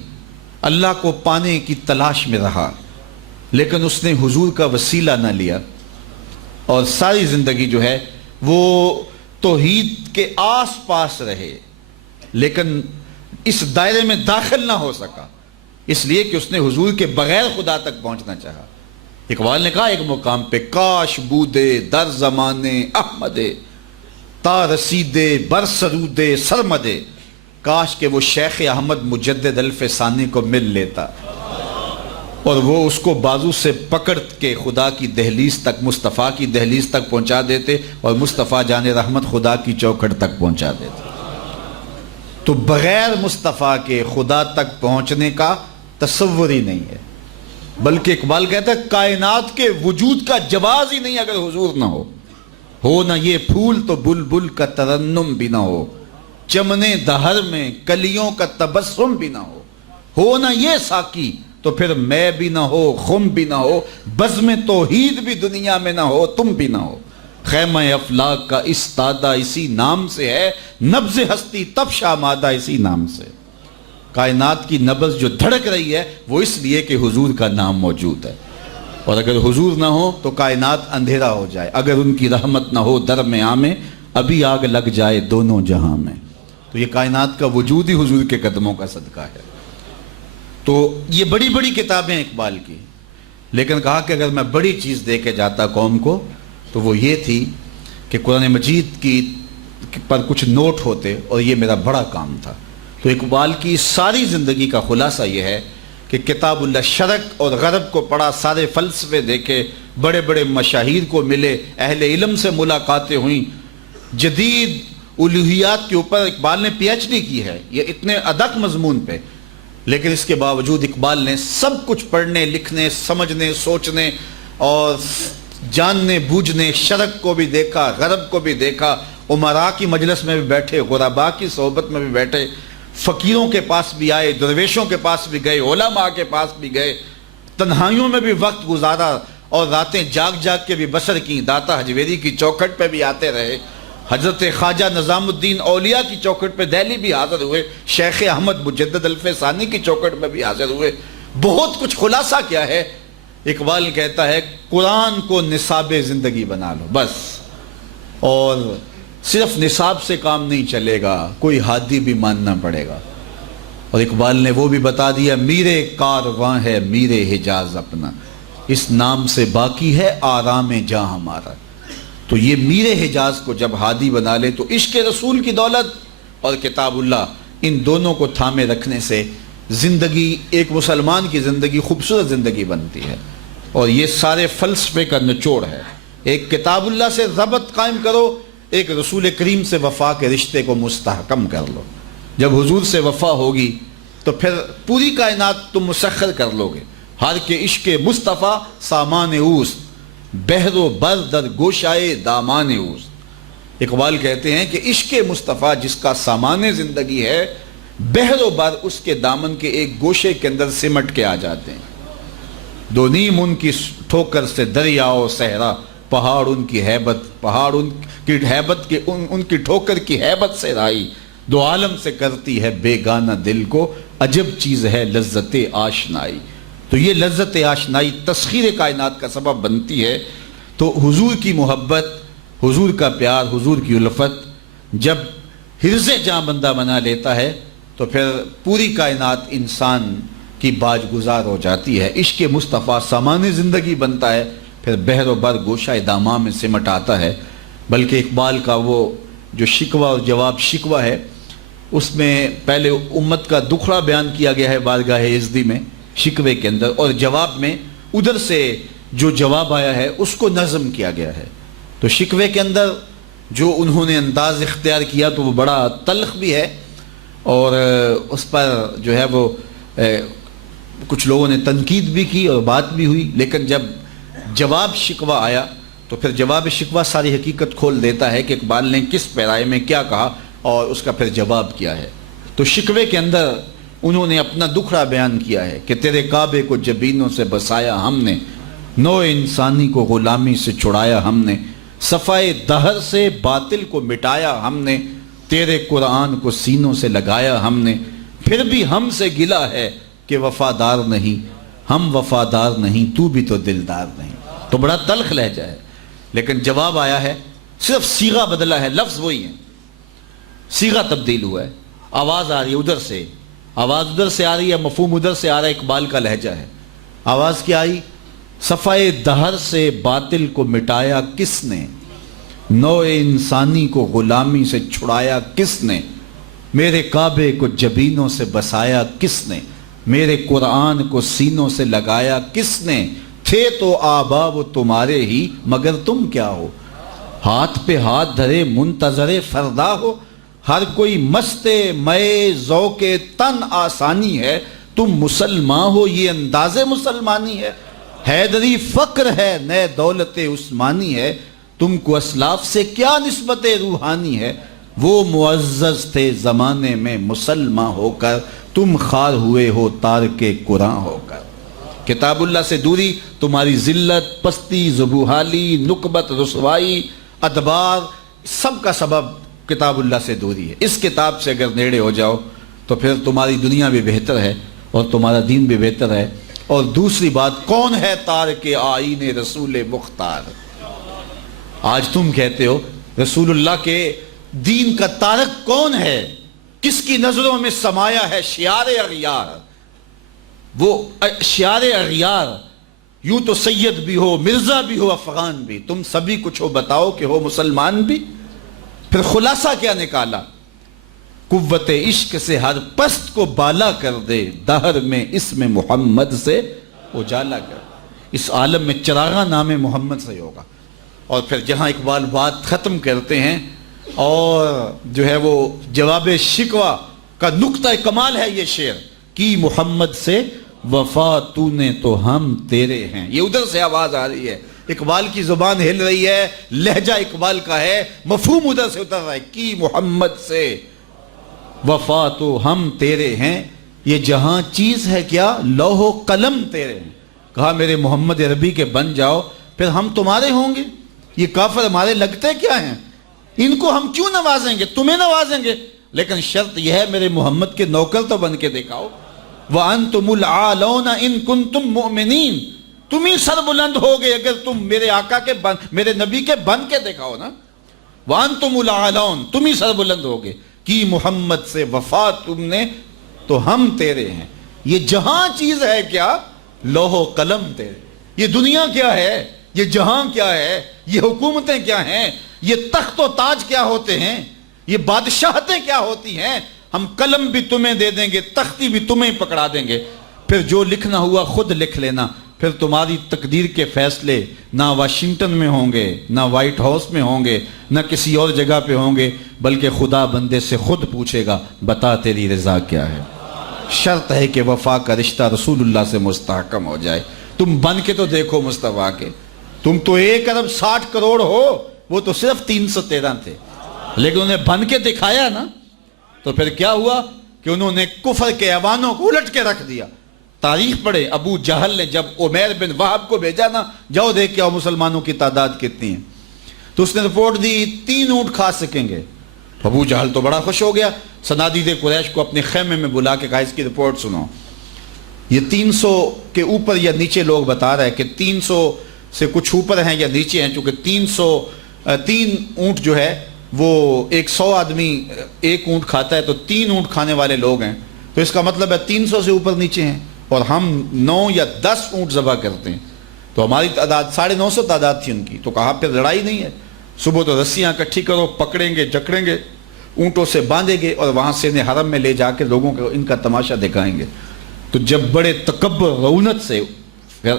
اللہ کو پانے کی تلاش میں رہا, لیکن اس نے حضور کا وسیلہ نہ لیا, اور ساری زندگی جو ہے وہ توحید کے آس پاس رہے, لیکن اس دائرے میں داخل نہ ہو سکا, اس لیے کہ اس نے حضور کے بغیر خدا تک پہنچنا چاہا. اقبال نے کہا ایک مقام پہ، کاش بودے در زمانے احمدے تا رسیدے بر سرودے سرمدے، کاش کہ وہ شیخ احمد مجدد الف ثانی کو مل لیتا اور وہ اس کو بازو سے پکڑ کے خدا کی دہلیز تک، مصطفیٰ کی دہلیز تک پہنچا دیتے اور مصطفیٰ جان رحمت خدا کی چوکھٹ تک پہنچا دیتے۔ تو بغیر مصطفیٰ کے خدا تک پہنچنے کا تصور ہی نہیں ہے، بلکہ اقبال کہتا ہے کائنات کے وجود کا جواز ہی نہیں اگر حضور نہ ہو نہ یہ پھول تو بلبل کا ترنم بھی نہ چمنے دہر میں کلیوں کا تبسم بھی نہ ہو نہ یہ ساقی تو پھر میں بھی نہ ہو، خم بھی نہ ہو، بزم توحید بھی دنیا میں نہ ہو، تم بھی نہ ہو۔ خیمہ افلاک کا استادہ اسی نام سے ہے، نبض ہستی تب شامادہ اسی نام سے۔ کائنات کی نبض جو دھڑک رہی ہے وہ اس لیے کہ حضور کا نام موجود ہے، اور اگر حضور نہ ہو تو کائنات اندھیرا ہو جائے، اگر ان کی رحمت نہ ہو درمیان میں ابھی آگ لگ جائے دونوں جہاں میں۔ تو یہ کائنات کا وجود ہی حضور کے قدموں کا صدقہ ہے۔ تو یہ بڑی بڑی کتابیں اقبال کی، لیکن کہا کہ اگر میں بڑی چیز دے کے جاتا قوم کو تو وہ یہ تھی کہ قرآن مجید کی پر کچھ نوٹ ہوتے، اور یہ میرا بڑا کام تھا۔ تو اقبال کی ساری زندگی کا خلاصہ یہ ہے کہ کتاب اللہ، شرق اور غرب کو پڑھا، سارے فلسفے دیکھے، بڑے بڑے مشاہیر کو ملے، اہل علم سے ملاقاتیں ہوئیں، جدید الوہیات کے اوپر اقبال نے پی ایچ ڈی کی ہے، یہ اتنے ادق مضمون پہ، لیکن اس کے باوجود اقبال نے سب کچھ پڑھنے، لکھنے، سمجھنے، سوچنے اور جاننے بوجھنے، شرق کو بھی دیکھا، غرب کو بھی دیکھا، امراء کی مجلس میں بھی بیٹھے، غرباء کی صحبت میں بھی بیٹھے، فقیروں کے پاس بھی آئے، درویشوں کے پاس بھی گئے، علماء کے پاس بھی گئے، تنہائیوں میں بھی وقت گزارا اور راتیں جاگ جاگ کے بھی بسر کی، داتا حجویری کی چوکھٹ پہ بھی آتے رہے، حضرت خواجہ نظام الدین اولیاء کی چوکھٹ پہ دہلی بھی حاضر ہوئے، شیخ احمد مجدد الف ثانی کی چوکھٹ پہ بھی حاضر ہوئے۔ بہت کچھ۔ خلاصہ کیا ہے؟ اقبال کہتا ہے قرآن کو نصاب زندگی بنا لو بس، اور صرف نصاب سے کام نہیں چلے گا، کوئی ہادی بھی ماننا پڑے گا۔ اور اقبال نے وہ بھی بتا دیا، میرے کارواں ہے میرے حجاز اپنا، اس نام سے باقی ہے آرام جاں ہمارا۔ تو یہ میرے حجاز کو جب ہادی بنا لے تو عشق رسول کی دولت اور کتاب اللہ، ان دونوں کو تھامے رکھنے سے زندگی، ایک مسلمان کی زندگی خوبصورت زندگی بنتی ہے۔ اور یہ سارے فلسفے کا نچوڑ ہے، ایک کتاب اللہ سے ربط قائم کرو، ایک رسول کریم سے وفا کے رشتے کو مستحکم کر لو۔ جب حضور سے وفا ہوگی تو پھر پوری کائنات تم مسخر کر لو گے۔ ہر کے عشق مصطفیٰ سامان اوست، بحر و بر در گوشائے دامان اوست۔ اقبال کہتے ہیں کہ عشق مصطفیٰ جس کا سامان زندگی ہے، بحر و بر اس کے دامن کے ایک گوشے کے اندر سمٹ کے آ جاتے ہیں۔ دو نیم ان کی ٹھوکر سے دریا و صحرا، پہاڑ ان کی ہیبت، پہاڑ ان کی ہیبت کے ان کی ٹھوکر کی ہیبت سے رائی، دو عالم سے کرتی ہے بیگانہ دل کو، عجب چیز ہے لذت آشنائی۔ تو یہ لذت آشنائی تسخیر کائنات کا سبب بنتی ہے۔ تو حضور کی محبت، حضور کا پیار، حضور کی الفت جب حرز جاں بندہ بنا لیتا ہے تو پھر پوری کائنات انسان کی باج گزار ہو جاتی ہے۔ عشق مصطفیٰ سامان زندگی بنتا ہے، پھر بحر و بر گوشہ داماں میں سمٹ آتا ہے۔ بلکہ اقبال کا وہ جو شکوہ اور جواب شکوہ ہے، اس میں پہلے امت کا دکھڑا بیان کیا گیا ہے بارگاہ عزدی میں شکوے کے اندر، اور جواب میں ادھر سے جو جواب آیا ہے اس کو نظم کیا گیا ہے۔ تو شکوے کے اندر جو انہوں نے انداز اختیار کیا تو وہ بڑا تلخ بھی ہے، اور اس پر جو ہے وہ کچھ لوگوں نے تنقید بھی کی اور بات بھی ہوئی، لیکن جب جواب شکوہ آیا تو پھر جواب شکوہ ساری حقیقت کھول دیتا ہے کہ اقبال نے کس پیرائے میں کیا کہا اور اس کا پھر جواب کیا ہے۔ تو شکوے کے اندر انہوں نے اپنا دکھڑا بیان کیا ہے کہ تیرے کعبے کو جبینوں سے بسایا ہم نے، نو انسانی کو غلامی سے چھڑایا ہم نے، صفائے دہر سے باطل کو مٹایا ہم نے، تیرے قرآن کو سینوں سے لگایا ہم نے، پھر بھی ہم سے گلہ ہے کہ وفادار نہیں، ہم وفادار نہیں تو بھی تو دلدار نہیں۔ تو بڑا تلخ لہجہ ہے، لیکن جواب آیا ہے، صرف صیغہ بدلا ہے، لفظ وہی ہے، صیغہ تبدیل ہوا ہے، آواز آ رہی ہے ادھر سے، آواز ادھر سے آ رہی ہے، مفہوم ادھر سے آ رہا ہے، اقبال کا لہجہ ہے۔ آواز کیا آئی صفائے دہر سے باطل کو مٹایا کس نے؟ نوع انسانی کو غلامی سے چھڑایا کس نے؟ میرے کعبے کو جبینوں سے بسایا کس نے؟ میرے قرآن کو سینوں سے لگایا کس نے؟ تھے تو آبا وہ تمہارے ہی مگر تم کیا ہو؟ ہاتھ پہ ہاتھ دھرے منتظر فردا ہو، ہر کوئی مست مئے ذوق تن آسانی ہے، تم مسلمان ہو یہ انداز مسلمانی ہے، حیدری فقر ہے نئے دولت عثمانی ہے، تم کو اسلاف سے کیا نسبت روحانی ہے، وہ معزز تھے زمانے میں مسلمان ہو کر، تم خار ہوئے ہو تارک قرآن ہو کر۔ کتاب اللہ سے دوری تمہاری ذلت، پستی، ذبوحالی، نکبت، رسوائی، ادبار، سب کا سبب کتاب اللہ سے دوری ہے۔ اس کتاب سے اگر نیڑے ہو جاؤ تو پھر تمہاری دنیا بھی بہتر ہے اور تمہارا دین بھی بہتر ہے۔ اور دوسری بات، کون ہے تارک آئین رسول مختار؟ آج تم کہتے ہو رسول اللہ کے دین کا تارک کون ہے؟ کس کی نظروں میں سمایا ہے شعار اغیار؟ وہ شعار اغیار، یوں تو سید بھی ہو، مرزا بھی ہو، افغان بھی، تم سبھی کچھ ہو، بتاؤ کہ ہو مسلمان بھی؟ پھر خلاصہ کیا نکالا؟ قوت عشق سے ہر پست کو بالا کر دے، دہر میں اسم محمد سے اجالا کر۔ اس عالم میں چراغاں نام محمد سے ہوگا۔ اور پھر جہاں اقبال بات ختم کرتے ہیں اور جو ہے وہ جواب شکوہ کا نقطہ کمال ہے یہ شعر، کی محمد سے وفا تو نے تو ہم تیرے ہیں۔ یہ ادھر سے آواز آ رہی ہے، اقبال کی زبان ہل رہی ہے، لہجہ اقبال کا ہے، مفہوم ادھر سے اتر رہا ہے، کی محمد سے وفا تو ہم تیرے ہیں، یہ جہاں چیز ہے کیا لوح و قلم تیرے ہیں۔ کہا میرے محمد عربی کے بن جاؤ پھر ہم تمہارے ہوں گے۔ یہ کافر ہمارے لگتے کیا ہیں؟ ان کو ہم کیوں نوازیں گے؟ تمہیں نوازیں گے، لیکن شرط یہ ہے میرے محمد کے نوکر تو بن کے دکھاؤ۔ وَأَنْتُمُ الْعَالَوْنَ إِن كُنْتُمْ مُؤْمِنِينَ، تم ہی سر بلند ہوگے اگر تم میرے آقا کے میرے نبی کے بن کے دکھاؤ نا۔ وَأَنْتُمُ الْعَالَوْنَ، تم ہی سر بلند ہوگے، کی محمد سے وفا تم نے تو ہم تیرے ہیں۔ یہ جہاں چیز ہے کیا لوح و قلم تیرے۔ یہ دنیا کیا ہے، یہ جہاں کیا ہے، یہ حکومتیں کیا ہیں، یہ تخت و تاج کیا ہوتے ہیں، یہ بادشاہتیں کیا ہوتی ہیں، ہم قلم بھی تمہیں دے دیں گے، تختی بھی تمہیں پکڑا دیں گے، پھر جو لکھنا ہوا خود لکھ لینا۔ پھر تمہاری تقدیر کے فیصلے نہ واشنگٹن میں ہوں گے، نہ وائٹ ہاؤس میں ہوں گے، نہ کسی اور جگہ پہ ہوں گے، بلکہ خدا بندے سے خود پوچھے گا بتا تیری رضا کیا ہے۔ شرط ہے کہ وفا کا رشتہ رسول اللہ سے مستحکم ہو جائے۔ تم بن کے تو دیکھو مصطفیٰ کے، تم تو 1 ارب 60 کروڑ ہو، وہ تو صرف 313 تھے، لیکن انہیں بن کے دکھایا نا، تو پھر کیا ہوا کہ انہوں نے کفر کے ایوانوں کو الٹ کے رکھ دیا۔ تاریخ پڑھے، ابو جہل نے جب عمیر بن وہب کو بھیجا نا، جاؤ دیکھ کے آؤ مسلمانوں کی تعداد کتنی ہے، تو اس نے رپورٹ دی 3 اونٹ کھا سکیں گے۔ ابو جہل تو بڑا خوش ہو گیا، صنادید قریش کو اپنے خیمے میں بلا کے کہا اس کی رپورٹ سنو۔ یہ 300 کے اوپر یا نیچے لوگ بتا رہے ہیں کہ 300 سے کچھ اوپر ہیں یا نیچے ہیں، چونکہ 3 اونٹ جو ہے وہ 100 آدمی 1 اونٹ کھاتا ہے، تو 3 اونٹ کھانے والے لوگ ہیں، تو اس کا مطلب ہے 300 سے اوپر نیچے ہیں، اور ہم 9 یا 10 اونٹ ذبح کرتے ہیں، تو ہماری تعداد 950 تعداد تھی ان کی۔ تو کہا پھر لڑائی نہیں ہے، صبح تو رسیاں اکٹھی کرو، پکڑیں گے، جکڑیں گے، اونٹوں سے باندھیں گے اور وہاں سے انہیں حرم میں لے جا کے لوگوں کو ان کا تماشا دکھائیں گے۔ تو جب بڑے تکبر رعونت سے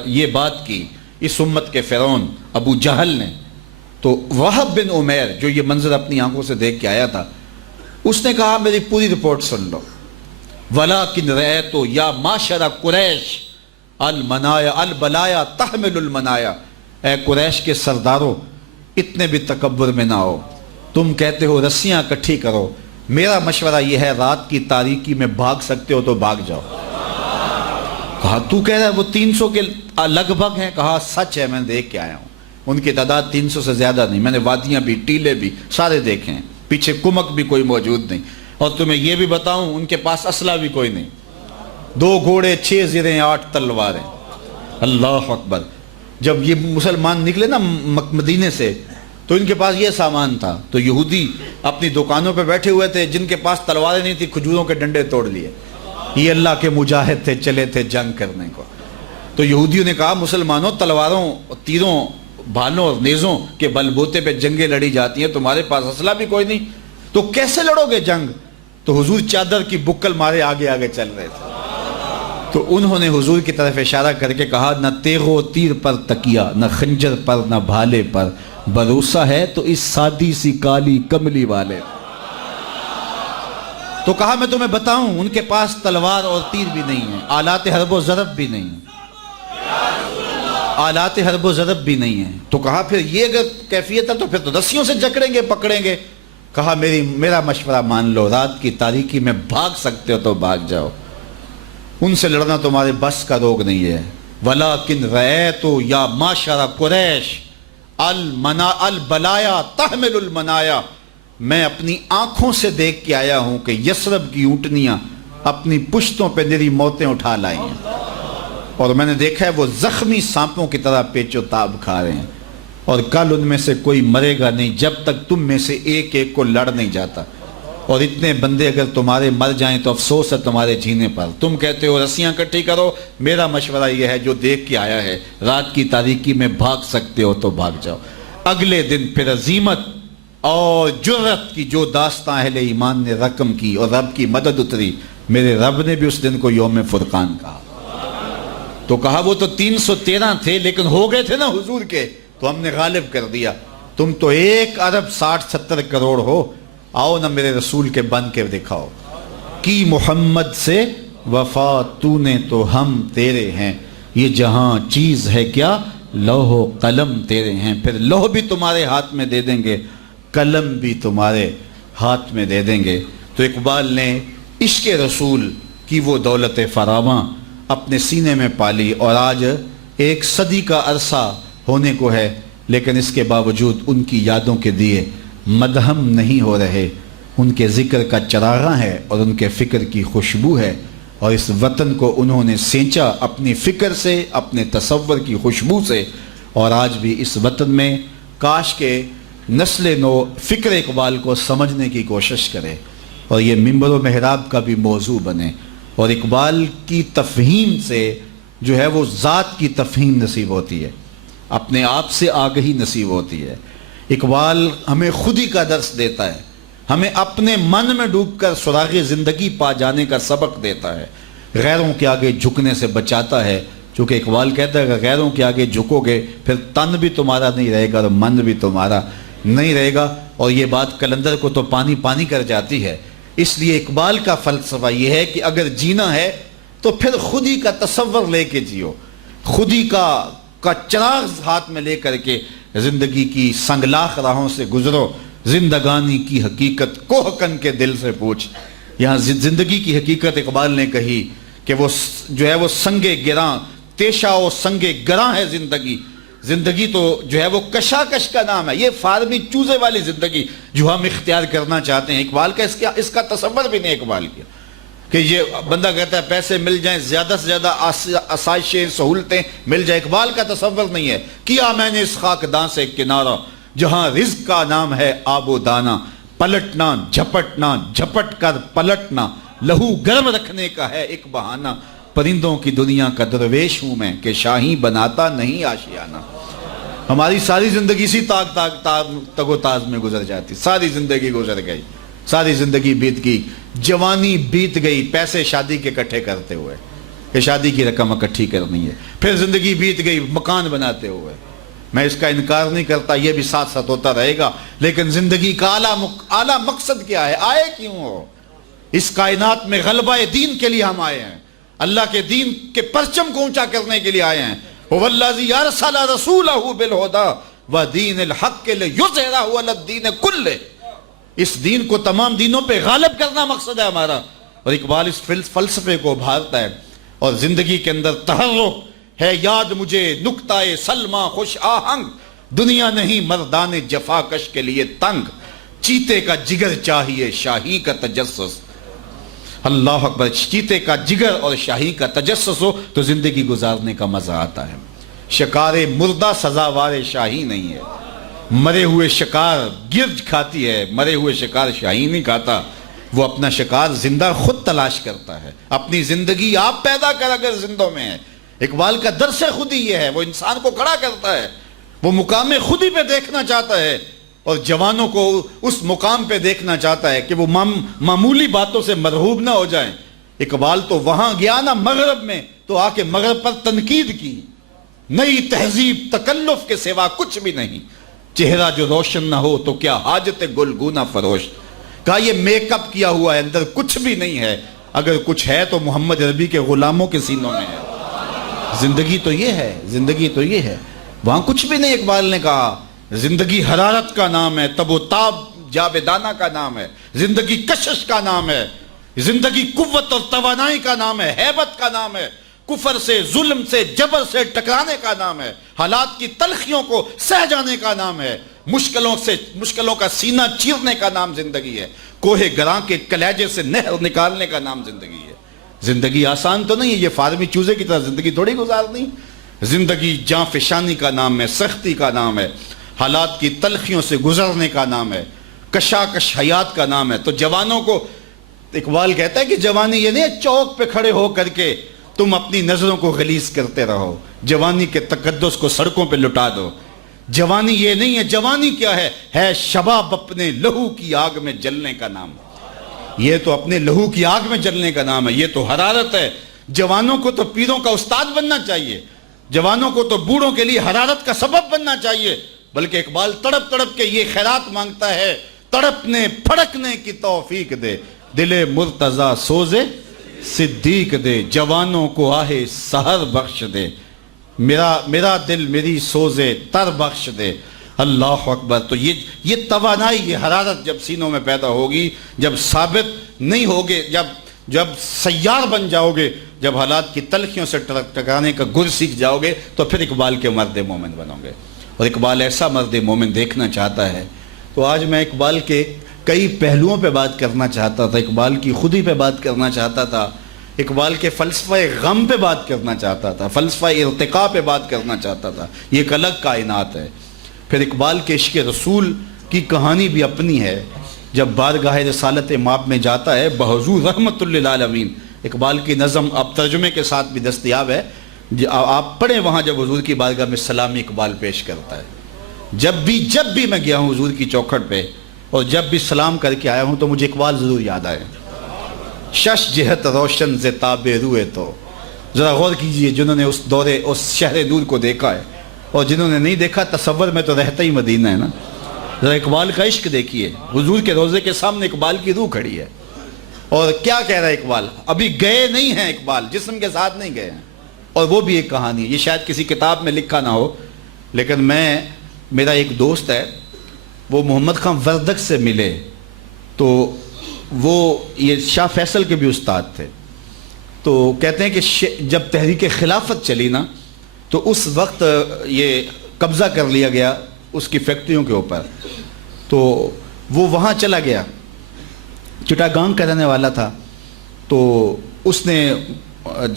یہ بات کی اس امت کے فرعون ابو جہل نے، تو وہب بن عمیر جو یہ منظر اپنی آنکھوں سے دیکھ کے آیا تھا، اس نے کہا میری پوری رپورٹ سن لو۔ وَلَكِنْ رَأَيْتُ يَا مَعْشَرَ قُرَيْشَ الْمَنَايَا الْبَلَايَا تَحْمِلُ الْمَنَايَا، اے قریش کے سرداروں اتنے بھی تکبر میں نہ ہو، تم کہتے ہو رسیاں اکٹھی کرو، میرا مشورہ یہ ہے رات کی تاریکی میں بھاگ سکتے ہو تو بھاگ جاؤ۔ کہا تو کہہ رہا ہے وہ 300 کے لگ بھگ ہیں؟ کہا سچ ہے، میں دیکھ کے آیا ہوں، ان کی تعداد 300 سے زیادہ نہیں، میں نے وادیاں بھی ٹیلے بھی سارے دیکھے ہیں، پیچھے کمک بھی کوئی موجود نہیں، اور تمہیں یہ بھی بتاؤں ان کے پاس اسلحہ بھی کوئی نہیں، 2 گھوڑے 6 زریں 8 تلواریں۔ اللہ اکبر۔ جب یہ مسلمان نکلے نا مدینے سے تو ان کے پاس یہ سامان تھا، تو یہودی اپنی دکانوں پہ بیٹھے ہوئے تھے، جن کے پاس تلواریں نہیں تھی کھجوروں کے ڈنڈے توڑ لیے، یہ اللہ کے مجاہد تھے، چلے تھے جنگ کرنے کو۔ تو یہودیوں نے کہا مسلمانوں تلواروں تیروں بھالوں اور نیزوں کے بل بوتے پہ جنگیں لڑی جاتی ہیں، تمہارے پاس اسلحہ بھی کوئی نہیں، تو کیسے لڑو گے جنگ؟ تو حضور چادر کی بکل مارے آگے آگے چل رہے تھے۔ تو انہوں نے حضور کی طرف اشارہ کر کے کہا نہ تیغ و تیر پر تکیا، نہ خنجر پر، نہ بھالے پر، بھروسہ ہے تو اس سادی سی کالی کملی والے۔ تو کہا میں تمہیں بتاؤں، ان کے پاس تلوار اور تیر بھی نہیں ہے، آلات حرب و ضرب بھی نہیں ہے، آلات حرب و ضرب بھی نہیں ہے۔ تو کہا پھر یہ اگر کیفیت ہے تو پھر تو رسیوں سے جکڑیں گے، پکڑیں گے۔ کہا میرا مشورہ مان لو، رات کی تاریکی میں بھاگ سکتے ہو تو بھاگ جاؤ، ان سے لڑنا تمہارے بس کا روگ نہیں ہے۔ وَلَٰكِنْ رَأَيْتُ يَا مَعْشَرَ قُرَيْشَ الْبَلَايَا تَحْمِلُ الْمَنَايَا، میں اپنی آنکھوں سے دیکھ کے آیا ہوں کہ یثرب کی اونٹنیاں اپنی پشتوں پہ نری موتیں اٹھا لائی ہیں، اور میں نے دیکھا ہے وہ زخمی سانپوں کی طرح پیچ و تاب کھا رہے ہیں، اور کل ان میں سے کوئی مرے گا نہیں جب تک تم میں سے ایک ایک کو لڑ نہیں جاتا، اور اتنے بندے اگر تمہارے مر جائیں تو افسوس ہے تمہارے جینے پر۔ تم کہتے ہو رسیاں کٹھی کرو، میرا مشورہ یہ ہے جو دیکھ کے آیا ہے رات کی تاریکی میں بھاگ سکتے ہو تو بھاگ جاؤ۔ اگلے دن پھر عظیمت اور جرت کی جو داستان اہل ایمان نے رقم کی اور رب کی مدد اتری، میرے رب نے بھی اس دن کو یوم فرقان کہا۔ تو کہا وہ تو 313 تھے لیکن ہو گئے تھے نا حضور کے، تو ہم نے غالب کر دیا۔ تم تو 1 ارب 60-70 کروڑ ہو، آؤ نہ میرے رسول کے بن کے دکھاؤ۔ کی محمد سے وفا تو نے تو ہم تیرے ہیں، یہ جہاں چیز ہے کیا لوح و قلم تیرے ہیں۔ پھر لوح بھی تمہارے ہاتھ میں دے دیں گے، قلم بھی تمہارے ہاتھ میں دے دیں گے۔ تو اقبال نے عشق رسول کی وہ دولت فراواں اپنے سینے میں پالی، اور آج 1 صدی کا عرصہ ہونے کو ہے، لیکن اس کے باوجود ان کی یادوں کے دیے مدہم نہیں ہو رہے۔ ان کے ذکر کا چراغاں ہے اور ان کے فکر کی خوشبو ہے، اور اس وطن کو انہوں نے سینچا اپنی فکر سے، اپنے تصور کی خوشبو سے، اور آج بھی اس وطن میں کاش کے نسل نو فکر اقبال کو سمجھنے کی کوشش کرے، اور یہ منبر و محراب کا بھی موضوع بنے، اور اقبال کی تفہیم سے جو ہے وہ ذات کی تفہیم نصیب ہوتی ہے، اپنے آپ سے آگہی نصیب ہوتی ہے۔ اقبال ہمیں خودی کا درس دیتا ہے، ہمیں اپنے من میں ڈوب کر سراغ زندگی پا جانے کا سبق دیتا ہے، غیروں کے آگے جھکنے سے بچاتا ہے، چونکہ اقبال کہتا ہے کہ غیروں کے آگے جھکو گے پھر تن بھی تمہارا نہیں رہے گا اور من بھی تمہارا نہیں رہے گا، اور یہ بات قلندر کو تو پانی پانی کر جاتی ہے۔ اس لیے اقبال کا فلسفہ یہ ہے کہ اگر جینا ہے تو پھر خودی کا تصور لے کے جیو، خودی کا چراغ ہاتھ میں لے کر کے زندگی کی سنگلاخ راہوں سے گزرو۔ زندگانی کی حقیقت کوہکن کے دل سے پوچھ، یہاں زندگی کی حقیقت اقبال نے کہی کہ وہ جو ہے وہ سنگ گراں، تیشا و سنگ گراں ہے زندگی۔ زندگی تو جو ہے وہ کشاکش کا نام ہے، یہ فارمی چوزے والی زندگی جو ہم اختیار کرنا چاہتے ہیں۔ اقبال کا اس کا تصور بھی نہیں اقبال کیا کہ یہ بندہ کہتا ہے پیسے مل جائیں، زیادہ سے زیادہ آسائشیں سہولتیں مل جائیں، اقبال کا تصور نہیں ہے۔ کیا میں نے اس خاکدان سے کنارہ جہاں رزق کا نام ہے آب و دانہ، پلٹنا جھپٹنا جھپٹ کر پلٹنا لہو گرم رکھنے کا ہے ایک بہانہ، پرندوں کی دنیا کا درویش ہوں میں کہ شاہی بناتا نہیں آشیانہ۔ ہماری ساری زندگی اسی تگ و تاز میں گزر جاتی، ساری زندگی گزر گئی، ساری زندگی بیت گئی، جوانی بیت گئی پیسے شادی کے اکٹھے کرتے ہوئے کہ شادی کی رقم اکٹھی کرنی ہے، پھر زندگی بیت گئی مکان بناتے ہوئے۔ میں اس کا انکار نہیں کرتا، یہ بھی ساتھ ساتھ ہوتا رہے گا، لیکن زندگی کا اعلیٰ مقصد کیا ہے؟ آئے کیوں ہو؟ اس کائنات میں غلبہ دین کے لیے ہم آئے ہیں، اللہ کے دین کے پرچم کو اونچا کرنے کے لیے آئے ہیں۔ وَوَالَّذِي أَرْسَلَ رَسُولَهُ بِالْهُدَى وَدِينِ الْحَقِّ لِيُظْهِرَهُ عَلَى الدِّينِ كُلِّهِ، اس دین کو تمام دینوں پہ غالب کرنا مقصد ہے ہمارا، اور اقبال اس فلسفے کو ابھارتا ہے، اور زندگی کے اندر تحرک ہے۔ یاد مجھے نکتہ سلمہ خوش آہنگ، دنیا نہیں مردان جفاکش کے لیے تنگ، چیتے کا جگر چاہیے شاہی کا تجسس۔ اللہ اکبر، چیتے کا جگر اور شاہی کا تجسس ہو تو زندگی گزارنے کا مزہ آتا ہے۔ شکار مردہ سزاوار شاہی نہیں ہے، مرے ہوئے شکار گرج کھاتی ہے، مرے ہوئے شکار شاہی نہیں کھاتا، وہ اپنا شکار زندہ خود تلاش کرتا ہے۔ اپنی زندگی آپ پیدا کر اگر زندوں میں ہے، اقبال کا درس خودی یہ ہے، وہ انسان کو کھڑا کرتا ہے، وہ مقام خودی پہ دیکھنا چاہتا ہے اور جوانوں کو اس مقام پہ دیکھنا چاہتا ہے کہ وہ معمولی باتوں سے مرعوب نہ ہو جائیں۔ اقبال تو وہاں گیا نا مغرب میں، تو آ کے مغرب پر تنقید کی، نئی تہذیب تکلف کے سوا کچھ بھی نہیں، چہرہ جو روشن نہ ہو تو کیا حاجت گلگونہ فروش، کہا یہ میک اپ کیا ہوا ہے، اندر کچھ بھی نہیں ہے، اگر کچھ ہے تو محمد عربی کے غلاموں کے سینوں میں ہے۔ زندگی تو یہ ہے، زندگی تو یہ ہے، وہاں کچھ بھی نہیں۔ اقبال نے کہا زندگی حرارت کا نام ہے، تب و تاب جاویدانہ کا نام ہے، زندگی کشش کا نام ہے، زندگی قوت اور توانائی کا نام ہے، ہیبت کا نام ہے، کفر سے، ظلم سے، جبر سے ٹکرانے کا نام ہے، حالات کی تلخیوں کو سہ جانے کا نام ہے، مشکلوں کا سینہ چیرنے کا نام زندگی ہے، کوہ گراں کے کلیجے سے نہر نکالنے کا نام زندگی ہے۔ زندگی آسان تو نہیں ہے، یہ فارمی چوزے کی طرح زندگی تھوڑی گزارنی۔ زندگی جاں فشانی کا نام ہے، سختی کا نام ہے، حالات کی تلخیوں سے گزرنے کا نام ہے، کشاکش حیات کا نام ہے۔ تو جوانوں کو اقبال کہتا ہے کہ جوانی یہ نہیں ہے چوک پہ کھڑے ہو کر کے تم اپنی نظروں کو غلیظ کرتے رہو، جوانی کے تقدس کو سڑکوں پہ لٹا دو۔ جوانی یہ نہیں ہے، جوانی کیا ہے شباب اپنے لہو کی آگ میں جلنے کا نام۔ یہ تو اپنے لہو کی آگ میں جلنے کا نام ہے، یہ تو حرارت ہے۔ جوانوں کو تو پیروں کا استاد بننا چاہیے، جوانوں کو تو بوڑھوں کے لیے حرارت کا سبب بننا چاہیے، بلکہ اقبال تڑپ تڑپ کے یہ خیرات مانگتا ہے، تڑپنے پھڑکنے کی توفیق دے، دل مرتضی سوزے صدیق دے، جوانوں کو آہے سحر بخش دے، میرا دل میری سوزے تر بخش دے۔ اللہ اکبر۔ تو یہ توانائی، یہ حرارت جب سینوں میں پیدا ہوگی، جب ثابت نہیں ہوگے، جب سیار بن جاؤ گے، جب حالات کی تلخیوں سے ٹکرانے کا گر سیکھ جاؤ گے، تو پھر اقبال کے مرد مومن بنو گے۔ اور اقبال ایسا مرد مومن دیکھنا چاہتا ہے۔ تو آج میں اقبال کے کئی پہلوؤں پہ بات کرنا چاہتا تھا، اقبال کی خودی پہ بات کرنا چاہتا تھا، اقبال کے فلسفہ غم پہ بات کرنا چاہتا تھا، فلسفہ ارتقاء پہ بات کرنا چاہتا تھا۔ یہ ایک الگ کائنات ہے۔ پھر اقبال کے عشق رسول کی کہانی بھی اپنی ہے۔ جب بارگاہ رسالت مآب میں جاتا ہے بحضور رحمت للعالمین، اقبال کی نظم اب ترجمے کے ساتھ بھی دستیاب ہے، آپ پڑھیں وہاں جب حضور کی بارگاہ میں سلامی اقبال پیش کرتا ہے۔ جب بھی میں گیا ہوں حضور کی چوکھٹ پہ اور جب بھی سلام کر کے آیا ہوں تو مجھے اقبال ضرور یاد آئے۔ شش جہت روشن ز تاب روئے، تو ذرا غور کیجئے جنہوں نے اس شہر نور کو دیکھا ہے، اور جنہوں نے نہیں دیکھا تصور میں تو رہتا ہی مدینہ ہے نا۔ ذرا اقبال کا عشق دیکھیے، حضور کے روضے کے سامنے اقبال کی روح کھڑی ہے، اور کیا کہہ رہا ہے اقبال؟ ابھی گئے نہیں ہیں اقبال، جسم کے ساتھ نہیں گئے ہیں۔ اور وہ بھی ایک کہانی ہے، یہ شاید کسی کتاب میں لکھا نہ ہو، لیکن میرا ایک دوست ہے، وہ محمد خان وردک سے ملے، تو وہ یہ شاہ فیصل کے بھی استاد تھے، تو کہتے ہیں کہ جب تحریک خلافت چلی نا، تو اس وقت یہ قبضہ کر لیا گیا اس کی فیکٹریوں کے اوپر، تو وہ وہاں چلا گیا، چٹاگانگ کا رہنے والا تھا، تو اس نے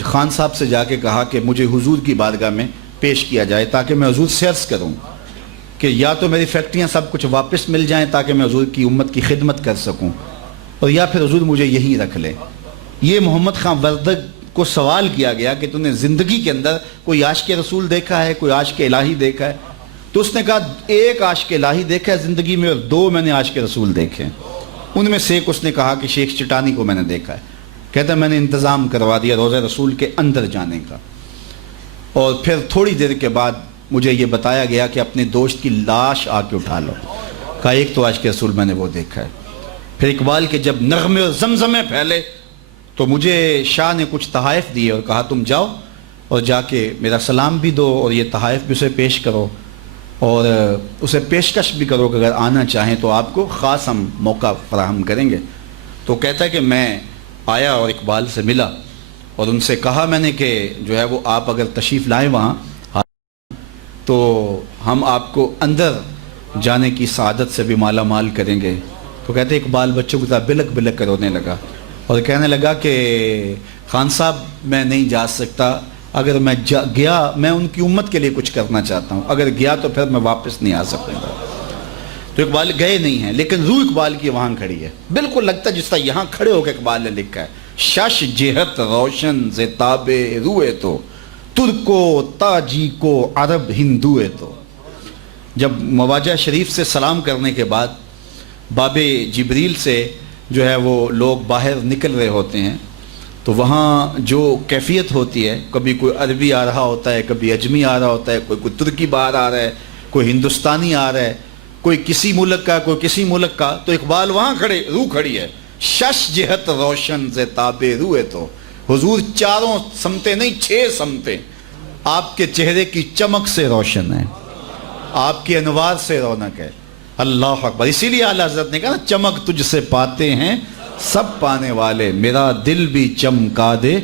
خان صاحب سے جا کے کہا کہ مجھے حضور کی بارگاہ میں پیش کیا جائے تاکہ میں حضور سے عرض کروں کہ یا تو میری فیکٹریاں سب کچھ واپس مل جائیں تاکہ میں حضور کی امت کی خدمت کر سکوں، اور یا پھر حضور مجھے یہیں رکھ لیں۔ یہ محمد خان وردک کو سوال کیا گیا کہ تم نے زندگی کے اندر کوئی عاشق رسول دیکھا ہے، کوئی عاشق الہی دیکھا ہے؟ تو اس نے کہا ایک عاشق الہی دیکھا ہے زندگی میں، اور 2 میں نے عاشق رسول دیکھے ہیں۔ ان میں سے ایک اس نے کہا کہ شیخ چٹانی کو میں نے دیکھا ہے، کہتا ہے میں نے انتظام کروا دیا روضہ رسول کے اندر جانے کا، اور پھر تھوڑی دیر کے بعد مجھے یہ بتایا گیا کہ اپنے دوست کی لاش آ کے اٹھا لو، کہا ایک تو عاشق رسول میں نے وہ دیکھا ہے۔ پھر اقبال کے جب نغمے اور زمزمے پھیلے تو مجھے شاہ نے کچھ تحائف دیے اور کہا تم جاؤ اور جا کے میرا سلام بھی دو اور یہ تحائف بھی اسے پیش کرو، اور اسے پیشکش بھی کرو کہ اگر آنا چاہیں تو آپ کو خاص ہم موقع فراہم کریں گے۔ تو کہتا ہے کہ میں آیا اور اقبال سے ملا اور ان سے کہا میں نے کہ جو ہے وہ آپ اگر تشریف لائیں وہاں تو ہم آپ کو اندر جانے کی سعادت سے بھی مالا مال کریں گے۔ تو کہتے اقبال بچوں کی طرح بلک بلک کر رونے لگا اور کہنے لگا کہ خان صاحب میں نہیں جا سکتا، اگر میں گیا میں ان کی امت کے لیے کچھ کرنا چاہتا ہوں، اگر گیا تو پھر میں واپس نہیں آ سکوں گا۔ تو اقبال گئے نہیں ہیں، لیکن روح اقبال کی وہاں کھڑی ہے، بالکل لگتا ہے جس طرح یہاں کھڑے ہو کے اقبال نے لکھا ہے، شش جہت روشن ز تاب روئے، تو ترکو تاجیکو عرب ہندو ہے. تو جب مواجہ شریف سے سلام کرنے کے بعد باب جبریل سے جو ہے وہ لوگ باہر نکل رہے ہوتے ہیں تو وہاں جو کیفیت ہوتی ہے، کبھی کوئی عربی آ رہا ہوتا ہے، کبھی اجمی آ رہا ہوتا ہے، کوئی ترکی باہر آ رہا ہے، کوئی ہندوستانی آ رہا ہے، کوئی کسی ملک کا، کوئی کسی ملک کا. تو اقبال وہاں روح کھڑی ہے. شش جہت روشن سے تابے روئے. تو حضور چاروں سمتیں نہیں 6 سمتیں آپ کے چہرے کی چمک سے روشن ہے، آپ کی انوار سے رونق ہے. اللہ اکبر. اسی لیے اعلیٰ حضرت نے کہا نا چمک تجھ سے پاتے ہیں سب پانے والے، میرا دل بھی چمکا دے.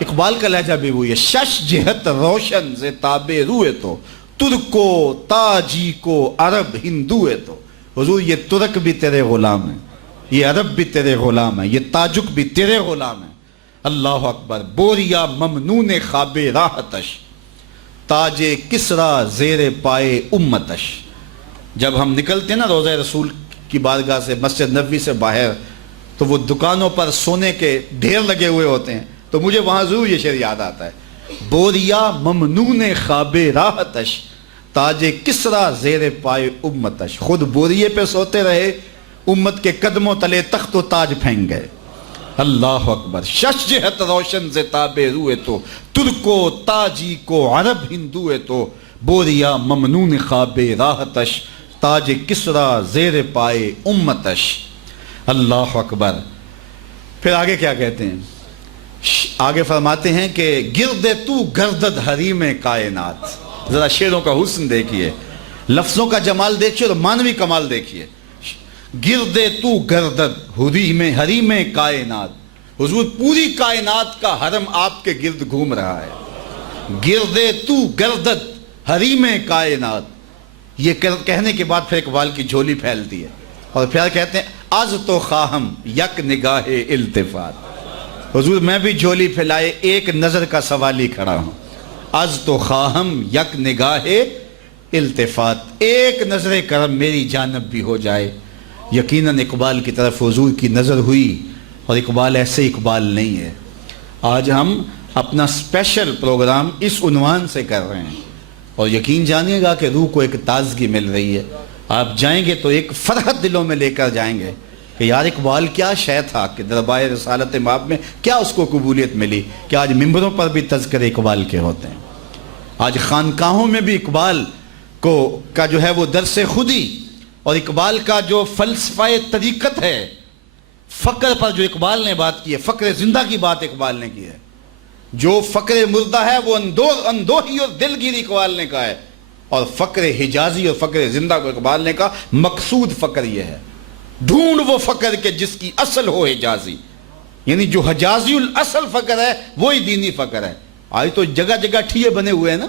اقبال کا لہجہ بھی وہی ہے. شش جہت روشن سے تابے روئے. تو ترکو تاجی کو عرب ہندو ہے. تو حضور یہ ترک بھی تیرے غلام ہیں، یہ عرب بھی تیرے غلام ہیں، یہ تاجک بھی تیرے غلام ہیں. اللہ اکبر. بوریا ممنون خواب راحتش، تاج کسرا زیر پائے امتش. جب ہم نکلتے ہیں نا روضہ رسول کی بارگاہ سے، مسجد نبوی سے باہر، تو وہ دکانوں پر سونے کے ڈھیر لگے ہوئے ہوتے ہیں. تو مجھے وہاں ضرور یہ شعر یاد آتا ہے. بوریا ممنون خواب راحتش، تاج کسرا زیر پائے امتش. خود بوریے پہ سوتے رہے، امت کے قدموں تلے تخت و تاج پھینک گئے. اللہ اکبر. شش جہت روشن سے تابے روئے. تو ترکو تاجی کو عرب ہندو ہے. تو بوریا ممنون خواب راحتش، تاج کسرا زیر پائے امتش. اللہ اکبر. پھر آگے کیا کہتے ہیں؟ آگے فرماتے ہیں کہ گرد تو گردد حریم کائنات. ذرا شعروں کا حسن دیکھیے، لفظوں کا جمال دیکھیے اور مانوی کمال دیکھیے. گرد تو گردد حریم کائنات. حضور پوری کائنات کا حرم آپ کے گرد گھوم رہا ہے. گرد تو گردد حریم کائنات. یہ کہنے کے بعد پھر اقبال کی جھولی پھیلتی ہے اور پھر کہتے ہیں از تو خواہم یک نگاہ التفات. حضور میں بھی جھولی پھیلائے ایک نظر کا سوالی کھڑا ہوں. از تو خواہم یک نگاہ التفات، ایک نظر کرم میری جانب بھی ہو جائے. یقیناً اقبال کی طرف حضور کی نظر ہوئی اور اقبال ایسے اقبال نہیں ہے. آج ہم اپنا اسپیشل پروگرام اس عنوان سے کر رہے ہیں اور یقین جانیے گا کہ روح کو ایک تازگی مل رہی ہے. آپ جائیں گے تو ایک فرحت دلوں میں لے کر جائیں گے کہ یار اقبال کیا شے تھا کہ دربار رسالت مآب میں کیا اس کو قبولیت ملی کہ آج ممبروں پر بھی تذکرے اقبال کے ہوتے ہیں. آج خانقاہوں میں بھی اقبال کا جو ہے وہ درس خودی اور اقبال کا جو فلسفہ طریقت ہے، فقر پر جو اقبال نے بات کی ہے، فقر زندہ کی بات اقبال نے کی ہے. جو فقر مردہ ہے وہ اندوہی اور دلگیری اقبال نے کہا ہے، اور فقر حجازی اور فقر زندہ کو اقبال نے کہا مقصود فقر یہ ہے. ڈھونڈ وہ فقر کے جس کی اصل ہو حجازی. یعنی جو حجازی الاصل فقر ہے وہی دینی فقر ہے. آج تو جگہ جگہ ٹھیے بنے ہوئے ہیں نا،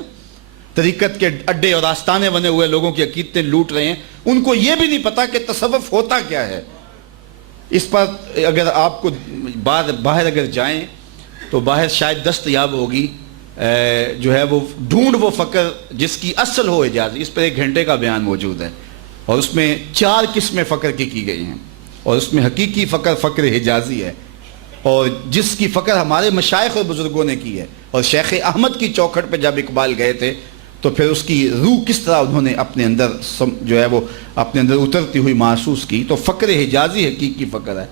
طریقت کے اڈے اور آستانے بنے ہوئے، لوگوں کی عقیدتیں لوٹ رہے ہیں. ان کو یہ بھی نہیں پتا کہ تصوف ہوتا کیا ہے. اس پر اگر آپ کو باہر اگر جائیں تو باہر شاید دستیاب ہوگی جو ہے وہ ڈھونڈ وہ فقر جس کی اصل ہو حجازی. اس پر 1 گھنٹے کا بیان موجود ہے اور اس میں 4 قسمیں فقر کی گئی ہیں اور اس میں حقیقی فقر فقر حجازی ہے اور جس کی فقر ہمارے مشائخ اور بزرگوں نے کی ہے. اور شیخ احمد کی چوکھٹ پہ جب اقبال گئے تھے تو پھر اس کی روح کس طرح انہوں نے اپنے اندر جو ہے وہ اپنے اندر اترتی ہوئی محسوس کی. تو فقر حجازی حقیقی فقر ہے.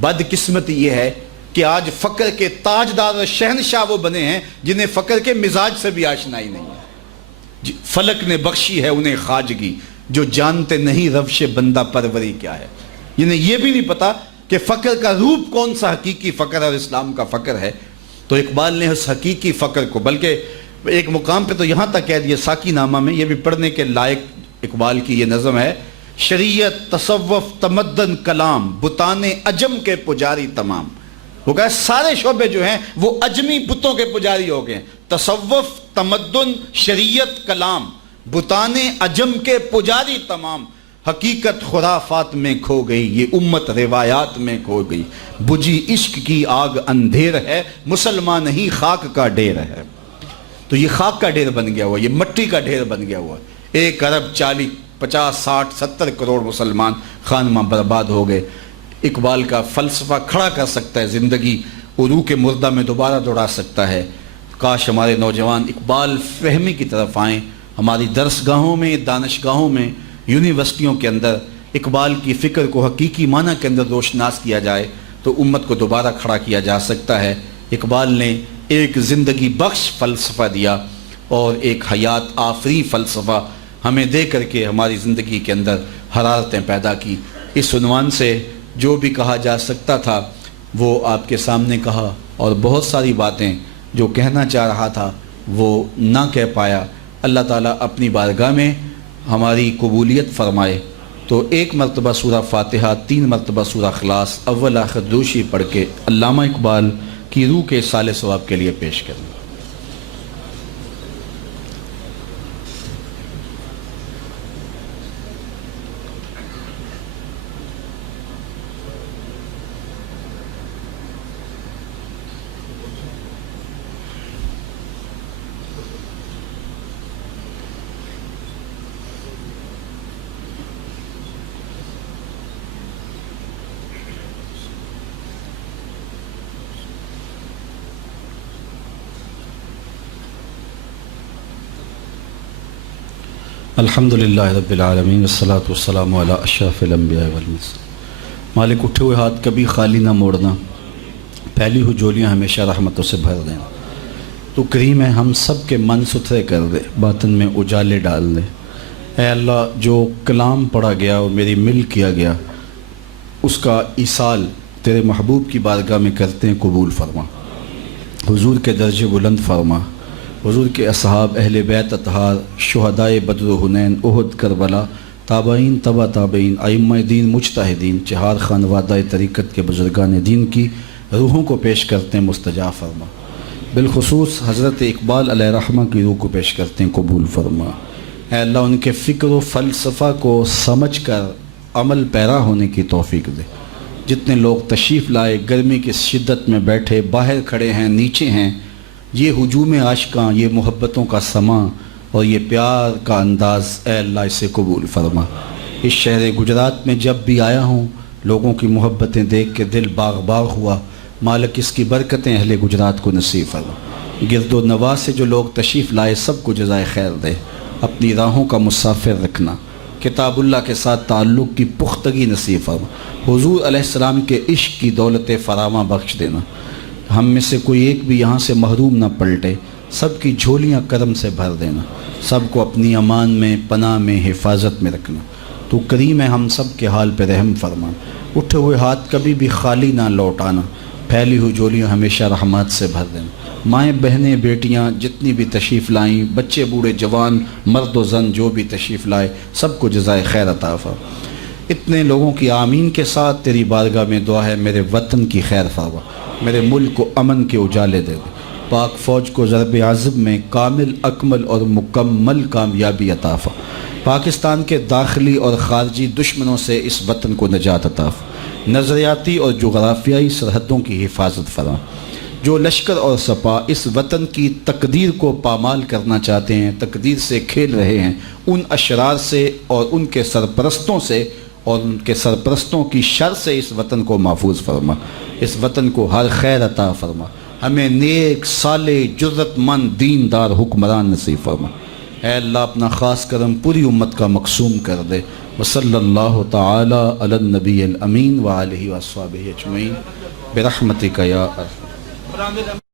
بدقسمتی یہ ہے کہ آج فقر کے تاجدار اور شہنشاہ وہ بنے ہیں جنہیں فقر کے مزاج سے بھی آشنائی نہیں ہے. فلک نے بخشی ہے انہیں خواجگی، جو جانتے نہیں روش بندہ پروری کیا ہے. انہیں یہ بھی نہیں پتا کہ فقر کا روپ کون سا حقیقی فقر اور اسلام کا فقر ہے. تو اقبال نے اس حقیقی فقر کو، بلکہ ایک مقام پہ تو یہاں تک کہہ دیا ساکی نامہ میں، یہ بھی پڑھنے کے لائق اقبال کی یہ نظم ہے: شریعت تصوف تمدن کلام بتانے عجم کے پجاری تمام. وہ کہا سارے شعبے جو ہیں وہ اجمی بتوں کے پجاری ہو گئے. تصوف، تمدن، شریعت، کلام بتانے عجم کے پجاری تمام. حقیقت خرافات میں کھو گئی، یہ امت روایات میں کھو گئی. بجھی عشق کی آگ اندھیر ہے، مسلمان نہیں خاک کا ڈھیر ہے. تو یہ خاک کا ڈھیر بن گیا ہوا، یہ مٹی کا ڈھیر بن گیا ہوا. 1 ارب 40 50 60 70 کروڑ مسلمان خانماں برباد ہو گئے. اقبال کا فلسفہ کھڑا کر سکتا ہے زندگی، روح کے مردہ میں دوبارہ دوڑا سکتا ہے. کاش ہمارے نوجوان اقبال فہمی کی طرف آئیں، ہماری درسگاہوں میں، دانشگاہوں میں، یونیورسٹیوں کے اندر اقبال کی فکر کو حقیقی معنی کے اندر روشناس کیا جائے تو امت کو دوبارہ کھڑا کیا جا سکتا ہے۔ اقبال نے ایک زندگی بخش فلسفہ دیا اور ایک حیات آفری فلسفہ ہمیں دے کر کے ہماری زندگی کے اندر حرارتیں پیدا کی۔ اس عنوان سے جو بھی کہا جا سکتا تھا وہ آپ کے سامنے کہا، اور بہت ساری باتیں جو کہنا چاہ رہا تھا وہ نہ کہہ پایا۔ اللہ تعالیٰ اپنی بارگاہ میں ہماری قبولیت فرمائے۔ تو ایک مرتبہ سورہ فاتحہ، 3 مرتبہ سورہ اخلاص، اول آخر دوشی پڑھ کے علامہ اقبال کی روح کے اصال ثواب کے لیے پیش کریں۔ الحمدللہ رب العالمین والصلاة والسلام علی اشرف الانبیاء والمرسلین۔ مالک اٹھے ہوئے ہاتھ کبھی خالی نہ موڑنا، پھیلی ہوئی جولیاں ہمیشہ رحمتوں سے بھر دینا۔ تو کریم ہے ہم سب کے من ستھرے کر دے، باطن میں اجالے ڈال دے۔ اے اللہ جو کلام پڑھا گیا اور میری مل کیا گیا اس کا ایصال تیرے محبوب کی بارگاہ میں کرتے ہیں، قبول فرما۔ حضور کے درجے بلند فرما، حضور کے اصحاب، اہل بیت اطہار، شہدائے بدر و حنین، احد، کربلا، تابعین، تبع تابعین، ائمہ دین، مجتہدین، چہار خانوادہ طریقت کے بزرگان دین کی روحوں کو پیش کرتے ہیں، مستجاب فرما۔ بالخصوص حضرت اقبال علیہ رحمہ کی روح کو پیش کرتے ہیں، قبول فرما۔ اے اللہ ان کے فکر و فلسفہ کو سمجھ کر عمل پیرا ہونے کی توفیق دے۔ جتنے لوگ تشریف لائے، گرمی کی شدت میں بیٹھے، باہر کھڑے ہیں، نیچے ہیں، یہ ہجوم عاشقاں، یہ محبتوں کا سماں اور یہ پیار کا انداز، اے اللہ اسے قبول فرما۔ اس شہر گجرات میں جب بھی آیا ہوں لوگوں کی محبتیں دیکھ کے دل باغ باغ ہوا۔ مالک اس کی برکتیں اہل گجرات کو نصیب فرما۔ گرد و نواح سے جو لوگ تشریف لائے سب کو جزائے خیر دے۔ اپنی راہوں کا مسافر رکھنا، کتاب اللہ کے ساتھ تعلق کی پختگی نصیب فرما۔ حضور علیہ السلام کے عشق کی دولت فراواں بخش دینا۔ ہم میں سے کوئی ایک بھی یہاں سے محروم نہ پلٹے، سب کی جھولیاں کرم سے بھر دینا، سب کو اپنی امان میں، پناہ میں، حفاظت میں رکھنا۔ تو کریم ہے ہم سب کے حال پہ رحم فرما۔ اٹھے ہوئے ہاتھ کبھی بھی خالی نہ لوٹانا، پھیلی ہوئی جھولیاں ہمیشہ رحمات سے بھر دینا۔ مائیں، بہنیں، بیٹیاں جتنی بھی تشریف لائیں، بچے، بوڑھے، جوان، مرد و زن جو بھی تشریف لائے سب کو جزائے خیر عطا فرما۔ اتنے لوگوں کی آمین کے ساتھ تیری بارگاہ میں دعا ہے، میرے وطن کی خیر فرما، میرے ملک کو امن کے اجالے دے دے، پاک فوج کو ضرب عزم میں کامل، اکمل اور مکمل کامیابی عطا فرما۔ پاکستان کے داخلی اور خارجی دشمنوں سے اس وطن کو نجات عطا فرما۔ نظریاتی اور جغرافیائی سرحدوں کی حفاظت فرما۔ جو لشکر اور سپاہ اس وطن کی تقدیر کو پامال کرنا چاہتے ہیں، تقدیر سے کھیل رہے ہیں، ان اشرار سے اور ان کے سرپرستوں سے اور ان کے سرپرستوں کی شر سے اس وطن کو محفوظ فرما۔ اس وطن کو ہر خیر عطا فرما۔ ہمیں نیک، صالح، جرت مند، دیندار حکمران نصیب فرما۔ اے اللہ اپنا خاص کرم پوری امت کا مقسوم کر دے۔ وصلی اللہ تعالی علی النبی الامین وآلہ وصحبہ اجمعین برحمتک یا ارحم۔